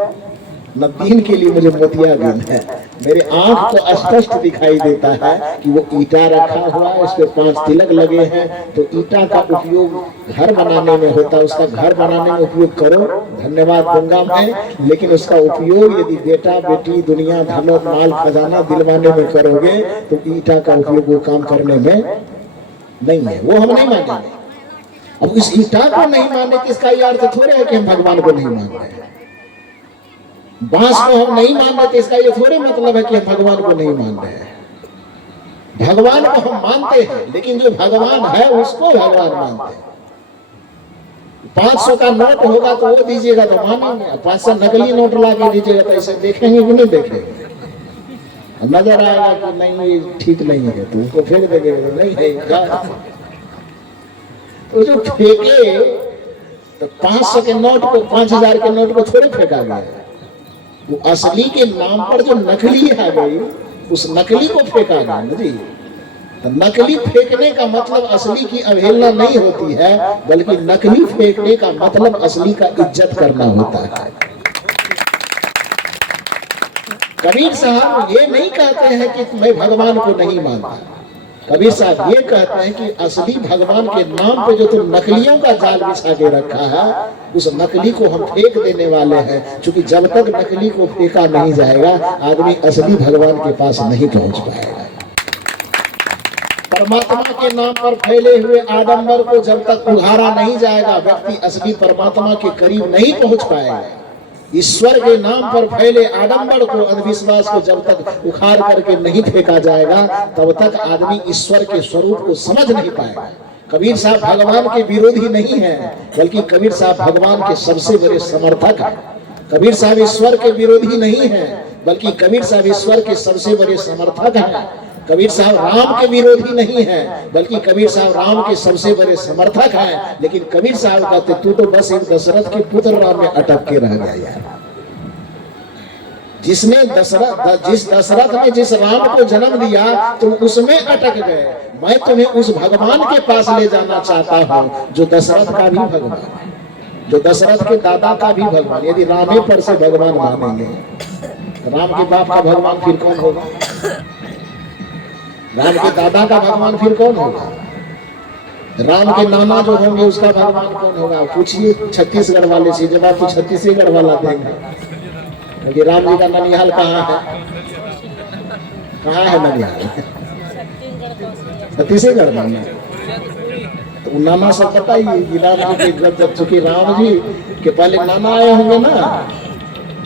न दिन के लिए मुझे मोतियाबिंद है। मेरे आंख को स्पष्ट दिखाई देता है कि वो ईंटा रखा हुआ है, इस पे 5 तिलक लगे हैं, तो ईंटा का उपयोग घर बनाने में होता है, उसका घर बनाने में उपयोग करो, धन्यवाद दूंगा मैं। लेकिन उसका उपयोग यदि बेटा बेटी दुनिया धन माल खजाना दिलवाने में करोगे तो ईंटा का उपयोग वो काम करने में नहीं है, वो हम नहीं मानेंगे। अब इस ईंटा को नहीं मानने के इसका यह अर्थ थोड़ा है कि हम भगवान को नहीं मान रहे हैं। बांस को हम नहीं मान रहे, इसका ये थोड़े मतलब है कि हम भगवान को नहीं मान रहे हैं। भगवान को हम मानते हैं, लेकिन जो भगवान है उसको भगवान मानते हैं। 500 का नोट होगा तो वो दीजिएगा तो मानेंगे, 500 नकली नोट ला के दीजिएगा तो ऐसे देखेंगे कि नहीं देखेंगे? नजर आएगा कि नहीं ये ठीक नहीं है तो उसको फेंक देंगे, नहीं है। तो जो फेंके तो 500 के नोट को 5000 के नोट को थोड़े फेंका गया, वो असली के नाम पर जो नकली आ गई उस नकली को फेंका गया जी। तो नकली फेंकने का मतलब असली की अवहेलना नहीं होती है, बल्कि नकली फेंकने का मतलब असली का इज्जत करना होता है। कबीर साहब ये नहीं कहते हैं कि मैं भगवान को नहीं मानता, कबीर साहब ये कहते हैं कि असली भगवान के नाम पे जो तुम नकलियों का जाल बिछा के रखा है उस नकली को हम फेंक देने वाले हैं। क्योंकि जब तक नकली को फेंका नहीं जाएगा आदमी असली भगवान के पास नहीं पहुंच पाएगा। परमात्मा के नाम पर फैले हुए आडंबर को जब तक उघारा नहीं जाएगा व्यक्ति असली परमात्मा के करीब नहीं पहुंच पाएगा। ईश्वर के नाम पर फैले आडंबर को अंधविश्वास को जब तक उखाड़ करके नहीं फेंका जाएगा तब तक आदमी ईश्वर के स्वरूप को समझ नहीं पाएगा। कबीर साहब भगवान के विरोधी नहीं है, बल्कि कबीर साहब भगवान के सबसे बड़े समर्थक हैं। कबीर साहब ईश्वर के विरोधी नहीं है, बल्कि कबीर साहब ईश्वर के सबसे बड़े समर्थक हैं। कबीर साहब राम के विरोधी नहीं है, बल्कि कबीर साहब राम के सबसे बड़े समर्थक हैं। लेकिन कबीर साहब कहते तू तो बस एक दशरथ के पुत्र राम में अटक के रह गया यार। जिस दशरथ ने जिस राम को जन्म दिया तुम उसमें अटक गए। मैं तुम्हें उस भगवान के पास ले जाना चाहता हूँ जो दशरथ का भी भगवान है, जो दशरथ के दादा का भी भगवान। यदि रामे पर से भगवान मानेंगे, राम के बाप का भगवान फिर कौन होगा? राम के दादा का भगवान फिर कौन होगा? राम के नाना जो होंगे उसका भगवान कौन होगा? पूछिए छत्तीसगढ़ वाले से, जब आपको छत्तीसगढ़ वाला देंगे। क्योंकि राम जी का ननिहाल कहाँ है? कहाँ है ननिहाल? छत्तीसगढ़ में। तो नाना सब बताइए कि राम जी के जब चूंकि राम जी के पहले नाना आए होंगे ना,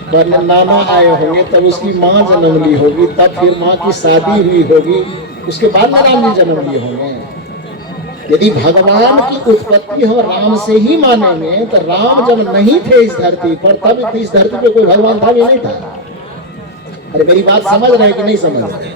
पहले नाना आए होंगे तब उसकी माँ जन्म ली होगी, तब फिर माँ की शादी हुई होगी, उसके बाद में राम जी जन्म लिए होंगे। यदि भगवान की उत्पत्ति हम राम से ही मानेंगे तो राम जब नहीं थे इस धरती पर तब इस धरती पे कोई भगवान था भी नहीं था। अरे मेरी बात समझ रहे कि नहीं समझ रहे?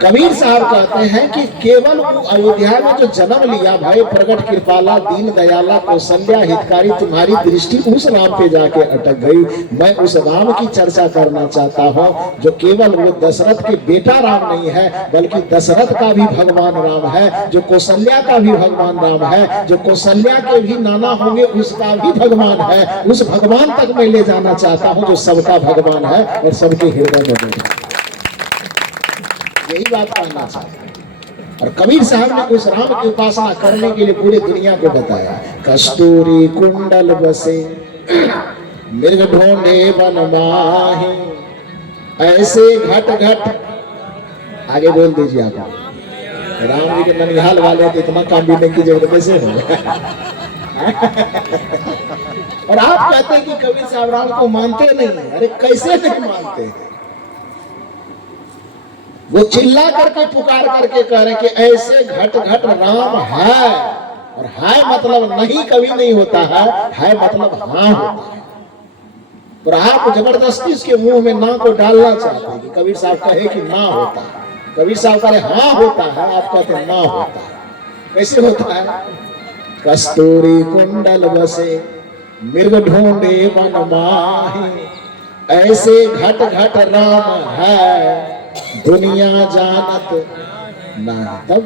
कबीर साहब कहते हैं कि केवल अयोध्या में जो जन्म लिया भाई प्रगट कृपाला दीन दयाला कौशल्या हितकारी तुम्हारी दृष्टि उस राम पे जाके अटक गई। मैं उस राम की चर्चा करना चाहता हूँ जो केवल वो दशरथ के बेटा राम नहीं है बल्कि दशरथ का भी भगवान राम है, जो कौशल्या का भी भगवान राम है, जो कौशल्या के भी नाना होंगे उसका भी भगवान है। उस भगवान तक मैं ले जाना चाहता हूँ जो सबका भगवान है और सबके हृदय में बैठा। यही बात कहना चाहते हैं। और कबीर साहब ने उस राम की उपासना करने के लिए पूरी दुनिया को बताया। कस्तूरी कुंडल बसे मृग ढूंढे वन माही, ऐसे घट घट। आगे बोल दीजिए आप। राम जी के ननिहाल वाले तो इतना काम भी नहीं कीजिए कैसे हो? और आप कहते हैं कि कबीर साहब राम को मानते नहीं। अरे कैसे नहीं मानते? वो चिल्ला करके पुकार करके कह रहे कि ऐसे घट घट राम है। और है मतलब नहीं कभी नहीं होता है मतलब हाँ होता है। और आप जबरदस्ती उसके मुंह में ना को डालना चाहते हैं कि कबीर साहब कहे कि ना होता है, कबीर साहब कहे हाँ होता है, आप कहते हैं ना होता है। कैसे होता है? कस्तूरी कुंडल बसे मृग ढूंढे वन माही, ऐसे घट घट राम है दुनिया जानत ना। तब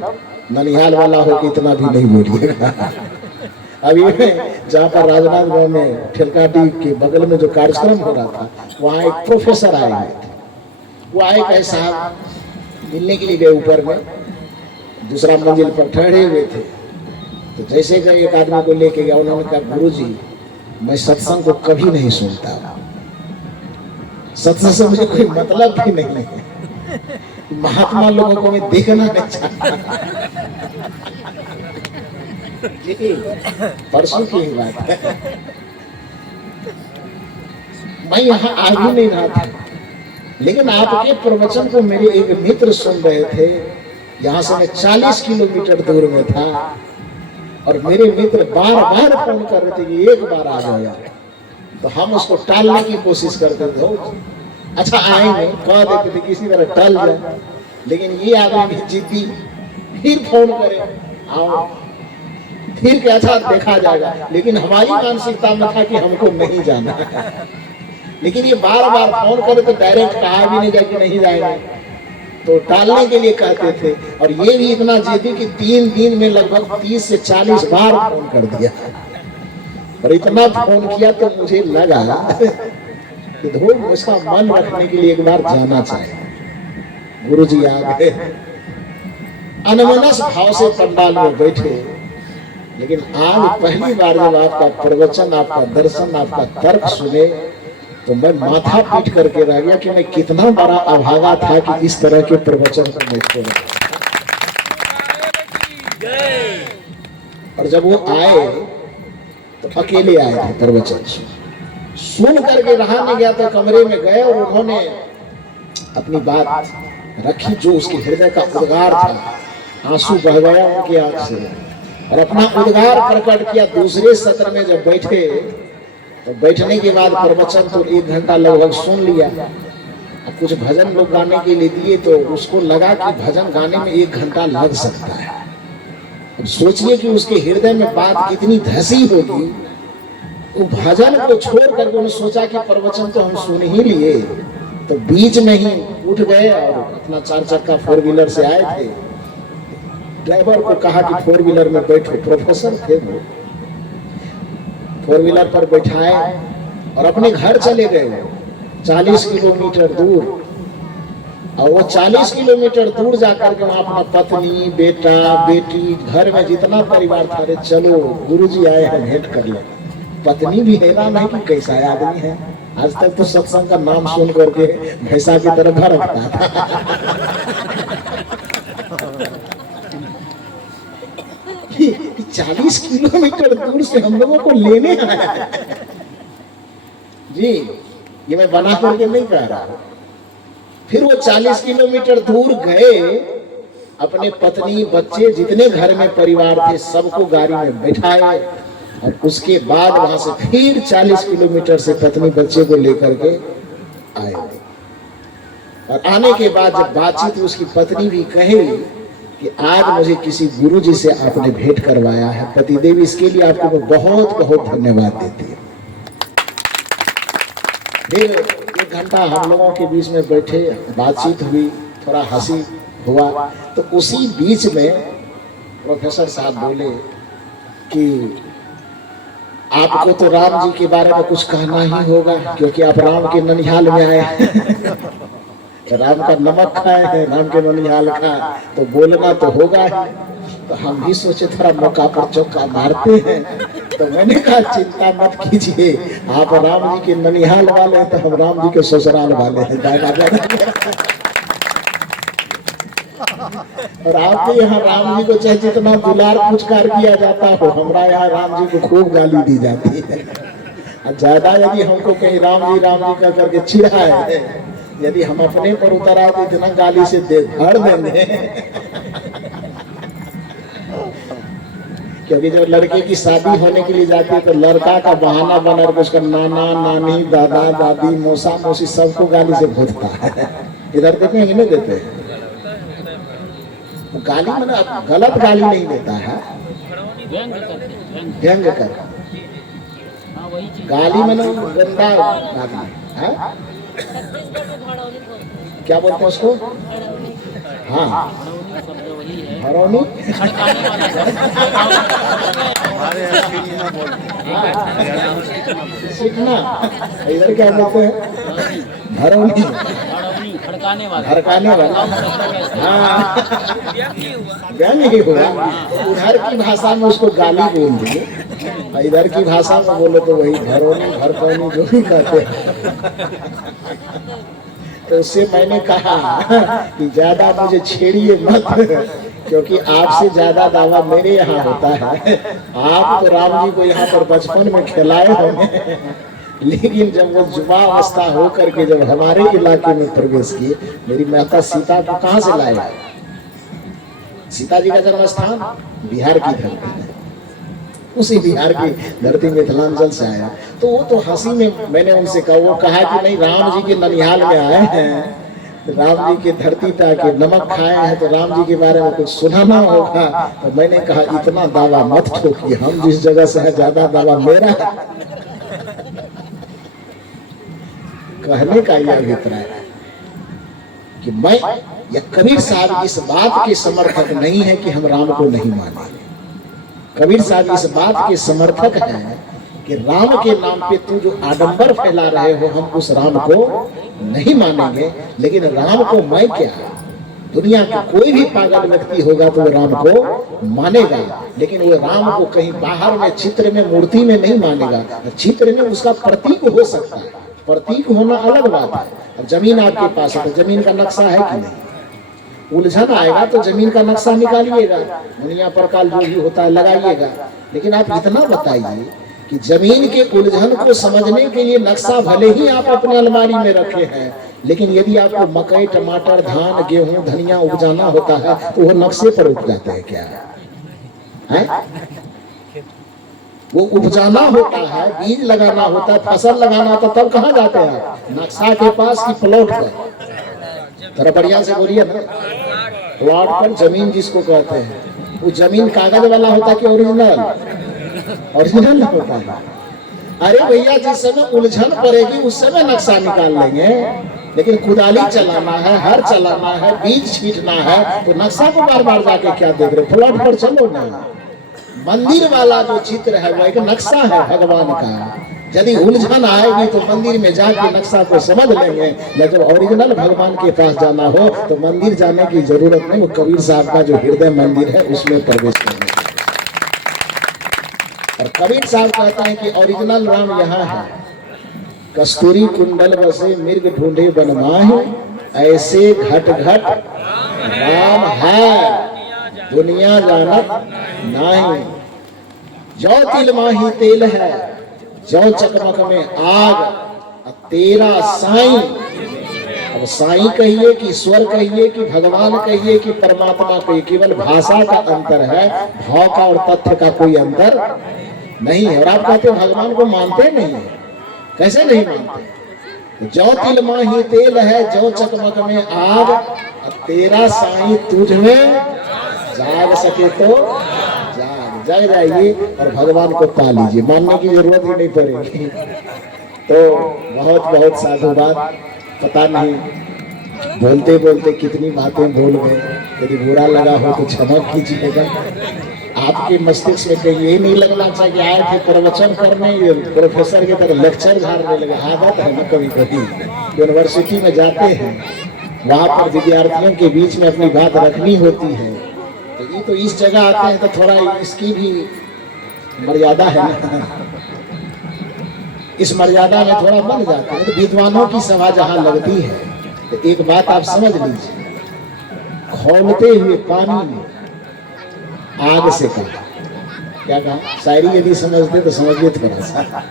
ननिहाल वाला हो कि इतना भी नहीं बोलिएगा। अभी जहाँ पर राजनांदगांव में ठेलकाटी के बगल में जो कार्यक्रम हो रहा था, वहाँ एक प्रोफेसर आए हुए थे। वो आए कहे साहब मिलने के लिए गए, ऊपर में दूसरा मंजिल पर ठहरे हुए थे। तो जैसे गए एक आदमी को लेके गया, उन्होंने कहा गुरुजी मैं सत्संग को कभी नहीं सुनता, सत्संग से मुझे कोई मतलब भी नहीं है, महात्मा लोगों को मैं देखना नहीं चाहता। परसों की ही बात है, मैं यहाँ आ भी नहीं रहा था, लेकिन आपके प्रवचन को मेरे एक मित्र सुन रहे थे। यहाँ से मैं 40 किलोमीटर दूर में था और मेरे मित्र बार बार फोन कर रहे थे कि एक बार आ जाओ यार। तो हम उसको टालने की कोशिश करते थे, अच्छा आएंगे, कह देते थे किसी तरह टल जाए, लेकिन ये आदमी भी जिद्दी, फिर फोन करे आओ, फिर क्या अच्छा देखा जाएगा। लेकिन हमारी मानसिकता में था कि हमको नहीं जाना, लेकिन ये बार बार फोन करे तो डायरेक्ट कहा भी नहीं जाए कि नहीं जाएंगे, तो टालने के लिए कहते थे। और ये भी इतना जिद्दी कि 3 दिन में लगभग 30 से 40 बार फोन कर दिया। और इतना फोन किया तो मुझे लगा कि धूम उसका मन रखने के लिए एक बार जाना चाहिए। गुरुजी आ गए, अनमनस भाव से पंडाल में बैठे, लेकिन आज पहली बार जब आपका प्रवचन, आपका दर्शन, आपका तर्क सुने तो मैं माथा पीट करके रह गया कि मैं कितना बड़ा अभागा था कि इस तरह के प्रवचन को मैं छोड़ा। और जब वो आए तो अकेले आए थे, प्रवचन सुन करके रहा नहीं गया, तो कमरे में गए और उन्होंने अपनी बात रखी जो उसके हृदय का उद्गार था। आंसू बह गया उनकी आंख से और अपना उद्गार प्रकट किया। दूसरे सत्र में जब बैठे तो बैठने के बाद प्रवचन तो 1 घंटा लगभग सुन लिया। कुछ भजन लोग गाने के लिए दिए तो उसको लगा कि भजन गाने में 1 घंटा लग सकता है। अब सोचिए कि उसके हृदय में बात कितनी धसी होगी। वो भजन को छोड़ करके उन्होंने सोचा कि प्रवचन तो हम सुन ही लिए, तो बीच में ही उठ गए और अपना 4 चक्का 4 व्हीलर से आए थे। ड्राइवर को कहा कि 4 व्हीलर में बैठो, प्रोफेसर थे वो, 4 व्हीलर पर बैठाए और अपने घर चले गए 40 किलोमीटर दूर। और वो 40 किलोमीटर दूर जाकर के वहां अपना पत्नी, बेटा, बेटी, घर में जितना परिवार था, अरे चलो गुरुजी आए हैं भेंट कर ले। पत्नी भी हैरान है कि कैसा आदमी है, आज तक तो सत्संग का नाम सुन करके भैंसा की तरह भरकता था। 40 किलोमीटर दूर से हम लोगों को लेने आया जी, ये मैं बना करके नहीं कह रहा। फिर वो 40 किलोमीटर दूर गए, अपने पत्नी, बच्चे, जितने घर में परिवार थे सबको गाड़ी में बैठाए और उसके बाद वहां से फिर 40 किलोमीटर से पत्नी बच्चे को लेकर के आए। और आने के बाद जब बातचीत, उसकी पत्नी भी कहे कि आज मुझे किसी गुरु जी से आपने भेंट करवाया है, पति देवी, इसके लिए आपको मैं बहुत बहुत धन्यवाद देती हूँ। फिर 1 घंटा हम लोगों के बीच में बैठे, बातचीत हुई, थोड़ा हंसी हुआ। तो उसी बीच में प्रोफेसर साहब बोले कि आपको तो राम जी के बारे में कुछ कहना ही होगा, क्योंकि आप राम के ननिहाल में आए हैं। राम का नमक खाए हैं, राम के ननिहाल का, तो बोलना तो होगा ही। तो हम भी सोचे थोड़ा मौका पर चौका मारते हैं। तो मैंने कहा चिंता मत कीजिए, आप राम जी के ननिहाल वाले हैं तो हम राम जी के ससुराल वाले हैं। और आपके यहाँ राम जी को चाहे जितना दुलार पुचकार किया जाता हो, हमारा यहाँ राम जी को खूब गाली दी जाती है। ज्यादा यदि हमको कहीं राम जी कह करके चिढ़ाए, यदि हम अपने पर उतर आए तो इतना गाली से भर देंगे। क्योंकि जब लड़के की शादी होने के लिए जाती है तो लड़का का बहाना बना कर उसका नाना, नानी, दादा, दादी, मौसा, मौसी सबको गाली से भूतता है। इधर देते हैं नहीं देते? वो गाली मैंने गलत गाली नहीं देता है, व्यंग कर गाली मैंने गंदा गाली है। क्या बोलते हैं उसको? हाँ हरौनी। सीखना इधर क्या बोलते हैं? हरौनी, भड़काने वाला। हाँ व्यंग ही हुआ। उधर की भाषा में उसको गाली बोल दिए, इधर की भाषा में बोले तो वही भरौनी भड़कौनी जो भी कहते हैं। तो उससे मैंने कहा कि ज्यादा मुझे छेड़िए मत, क्योंकि आपसे ज्यादा दावा मेरे यहाँ होता है। आप तो राम जी को यहाँ पर बचपन में खिलाए होंगे, लेकिन जब वो युवा अवस्था होकर के जब हमारे इलाके में प्रवेश किए, मेरी माता सीता को कहाँ से लाए? सीता जी का जन्म स्थान बिहार की धरती, उसी बिहार की धरती मिथिलांचल से आया। तो वो तो हंसी में मैंने उनसे कहा, वो कहा कि नहीं राम जी के ननिहाल में आए हैं, राम जी की धरती पे आके नमक खाए हैं, तो राम जी के बारे में कुछ सुनाना होगा। तो मैंने कहा इतना दावा मत ठोकिए, हम जिस जगह से है ज्यादा दावा मेरा है। कहने का यह अभिप्राय है कि मैं या कबीर साहब इस बात के समर्थक नहीं है कि हम राम को नहीं माने। कबीर साहब इस बात के समर्थक हैं कि राम के नाम पे तू जो आडंबर फैला रहे हो, हम उस राम को नहीं मानेंगे। लेकिन राम को मैं क्या, दुनिया के कोई भी पागल व्यक्ति होगा तो वो राम को मानेगा, लेकिन वो राम को कहीं बाहर में चित्र में मूर्ति में नहीं मानेगा। चित्र में उसका प्रतीक हो सकता है, प्रतीक होना अलग बात है। अब जमीन आपके पास है तो जमीन का नक्शा है कि नहीं? उलझन आएगा तो जमीन का नक्शा निकालिएगा, दुनिया पर काल जो भी होता है लगाइएगा। लेकिन आप इतना बताइए कि जमीन के उलझन को समझने के लिए नक्शा भले ही आप अपने अलमारी में रखे हैं, लेकिन यदि आपको मकई टमाटर धान गेहूं धनिया उपजाना होता है तो वो नक्शे पर उग जाते हैं क्या है? वो उपजाना होता है, बीज लगाना होता है, फसल लगाना होता है, तब कहाँ जाते हैं? नक्शा के पास की प्लॉट पर। थोड़ा बढ़िया से बोलिए ना, प्लॉट पर जमीन जिसको कहते हैं, वो जमीन कागज वाला होता है कि ओरिजिनल? ओरिजिनल होता है। अरे भैया जिस समय उलझन पड़ेगी उस समय नक्शा निकाल लेंगे, लेकिन कुदाली चलाना है, हर चलाना है, बीज छींटना है, तो नक्शा को बार बार जाके क्या देख रहे? प्लॉट पर चलो ना। मंदिर वाला जो चित्र है वो एक नक्शा है भगवान का। यदि उलझन आएगी तो मंदिर में जाके नक्शा को समझ लेंगे, लेकिन जब ओरिजिनल भगवान के पास जाना हो तो मंदिर जाने की जरूरत नहीं। वो कबीर साहब का जो हृदय मंदिर है उसमें प्रवेश करना। और कबीर साहब कहते हैं कि ओरिजिनल राम यहाँ है। कस्तूरी कुंडल बसे मिर्ग ढूंढे बनमाही, ऐसे घट घट राम है दुनिया जानत नहीं। जो तिल माही तेल है, जो चकमक में आग, तेरा साईं। अब साईं कहिए कि ईश्वर कहिए कि भगवान कहिए कि परमात्मा कहिए, केवल भाषा का अंतर है, भाव का और तथ्य का कोई अंतर नहीं है। और आप कहते हो भगवान को मानते नहीं है, कैसे नहीं मानते? जो तिल माही तेल है, जो चकमक में आग, तेरा साईं तुझ में जाग सके तो जग जाइए और भगवान को पा लीजिए, मानने की जरूरत ही नहीं पड़ेगी। तो बहुत बहुत साधुवाद। पता नहीं बोलते बोलते कितनी बातें बोल गए, यदि बुरा लगा हो तो क्षमा कीजिएगा। आपके मस्तिष्क में कहीं ये नहीं लगना चाहिए आए थे प्रवचन करने, प्रोफेसर की तरह लेक्चर झाड़ने लगे। आदत है ना, कभी कभी यूनिवर्सिटी में जाते हैं, वहां पर विद्यार्थियों के बीच में अपनी बात रखनी होती है, तो इस जगह आते हैं तो थोड़ा इसकी भी मर्यादा है ना, इस मर्यादा में थोड़ा बन जाते हैं। तो विद्वानों की सभा जहां लगती है तो एक बात आप समझ लीजिए, खौलते हुए पानी में आग से कहा, क्या कहा? शायरी यदि समझते तो समझिए थोड़ा सा।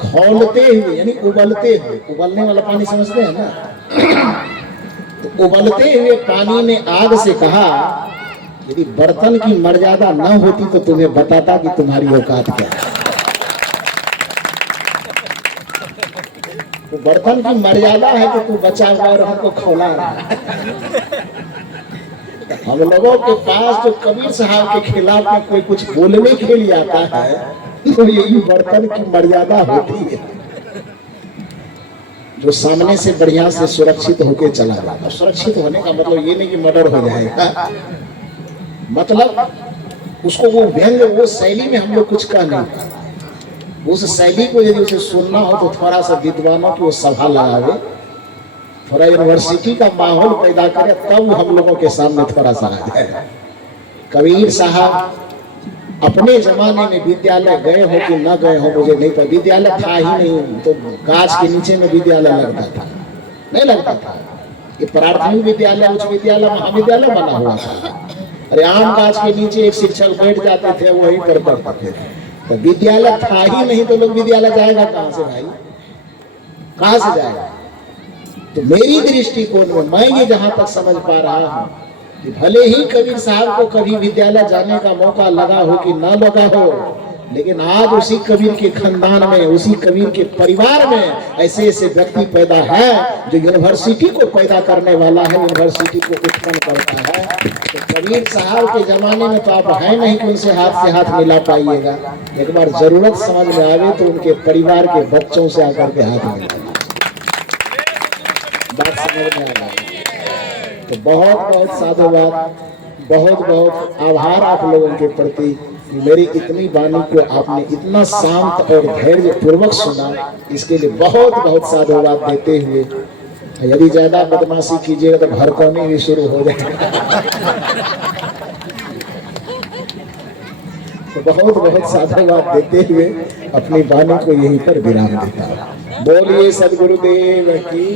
खौलते हुए यानी उबलते हुए, उबलने वाला पानी समझते हैं ना, तो उबलते हुए पानी ने आग से कहा, यदि बर्तन की मर्यादा न होती तो तुम्हें बताता कि तुम्हारी औकात क्या है। तो बर्तन की मर्यादा है कि तू बचा हुआ और हमको खौला रहा है। हम लोगों के पास जो कबीर साहब के खिलाफ में कोई कुछ बोलने के लिए आता है तो यही बर्तन की मर्यादा होती है, जो सामने से बढ़िया से सुरक्षित होके चला जाता। सुरक्षित होने का मतलब ये नहीं कि मर्डर हो जाएगा, मतलब उसको वो व्यंग वो शैली में हम लोग कुछ कह नहीं, उस शैली को यदि उसे सुनना हो तो थोड़ा सा विद्वानों की वो सभा लगावे, थोड़ा यूनिवर्सिटी का माहौल पैदा करे, तब हम लोगों के सामने थोड़ा सा आ जाए। कबीर साहब अपने जमाने में विद्यालय गए हो कि न गए हो मुझे नहीं पता, विद्यालय था ही नहीं, तो गाछ के नीचे में विद्यालय लगता था, नहीं लगता था। ये प्राथमिक विद्यालय, उच्च विद्यालय, महाविद्यालय बना हुआ था। अरे आम गाछ के नीचे एक शिक्षक बैठ जाते थे, वहीं पर पढ़ते थे। तो विद्यालय था ही नहीं तो लोग विद्यालय जाएगा कहां से भाई, कहां से जाएगा? तो मेरी दृष्टिकोण में मैं ये जहां तक समझ पा रहा हूं कि भले ही कबीर साहब को कभी विद्यालय जाने का मौका लगा हो कि ना लगा हो, लेकिन आज उसी कबीर के खानदान में, उसी कबीर के परिवार में ऐसे ऐसे व्यक्ति पैदा है जो यूनिवर्सिटी को पैदा करने वाला है, यूनिवर्सिटी को उत्पन्न करता है। तो कबीर साहब के जमाने में तो आप है नहीं कि उनसे हाथ से हाथ मिला पाइएगा, एक बार जरूरत समझ में आवे तो उनके परिवार के बच्चों से आकर के हाथ मिला, बात समझ में आ गई। तो बहुत बहुत साधुवाद, बहुत बहुत आभार आप लोगों के प्रति, मेरी इतनी वाणी को आपने इतना शांत और धैर्य पूर्वक सुना, इसके लिए बहुत बहुत साधुवाद देते हुए, यदि ज्यादा बदमाशी कीजिएगा तो भड़काने भी शुरू हो जाएगा। तो बहुत बहुत साधुवाद देते हुए अपनी वाणी को यहीं पर विराम देता हूं। बोलिए सदगुरुदेव की।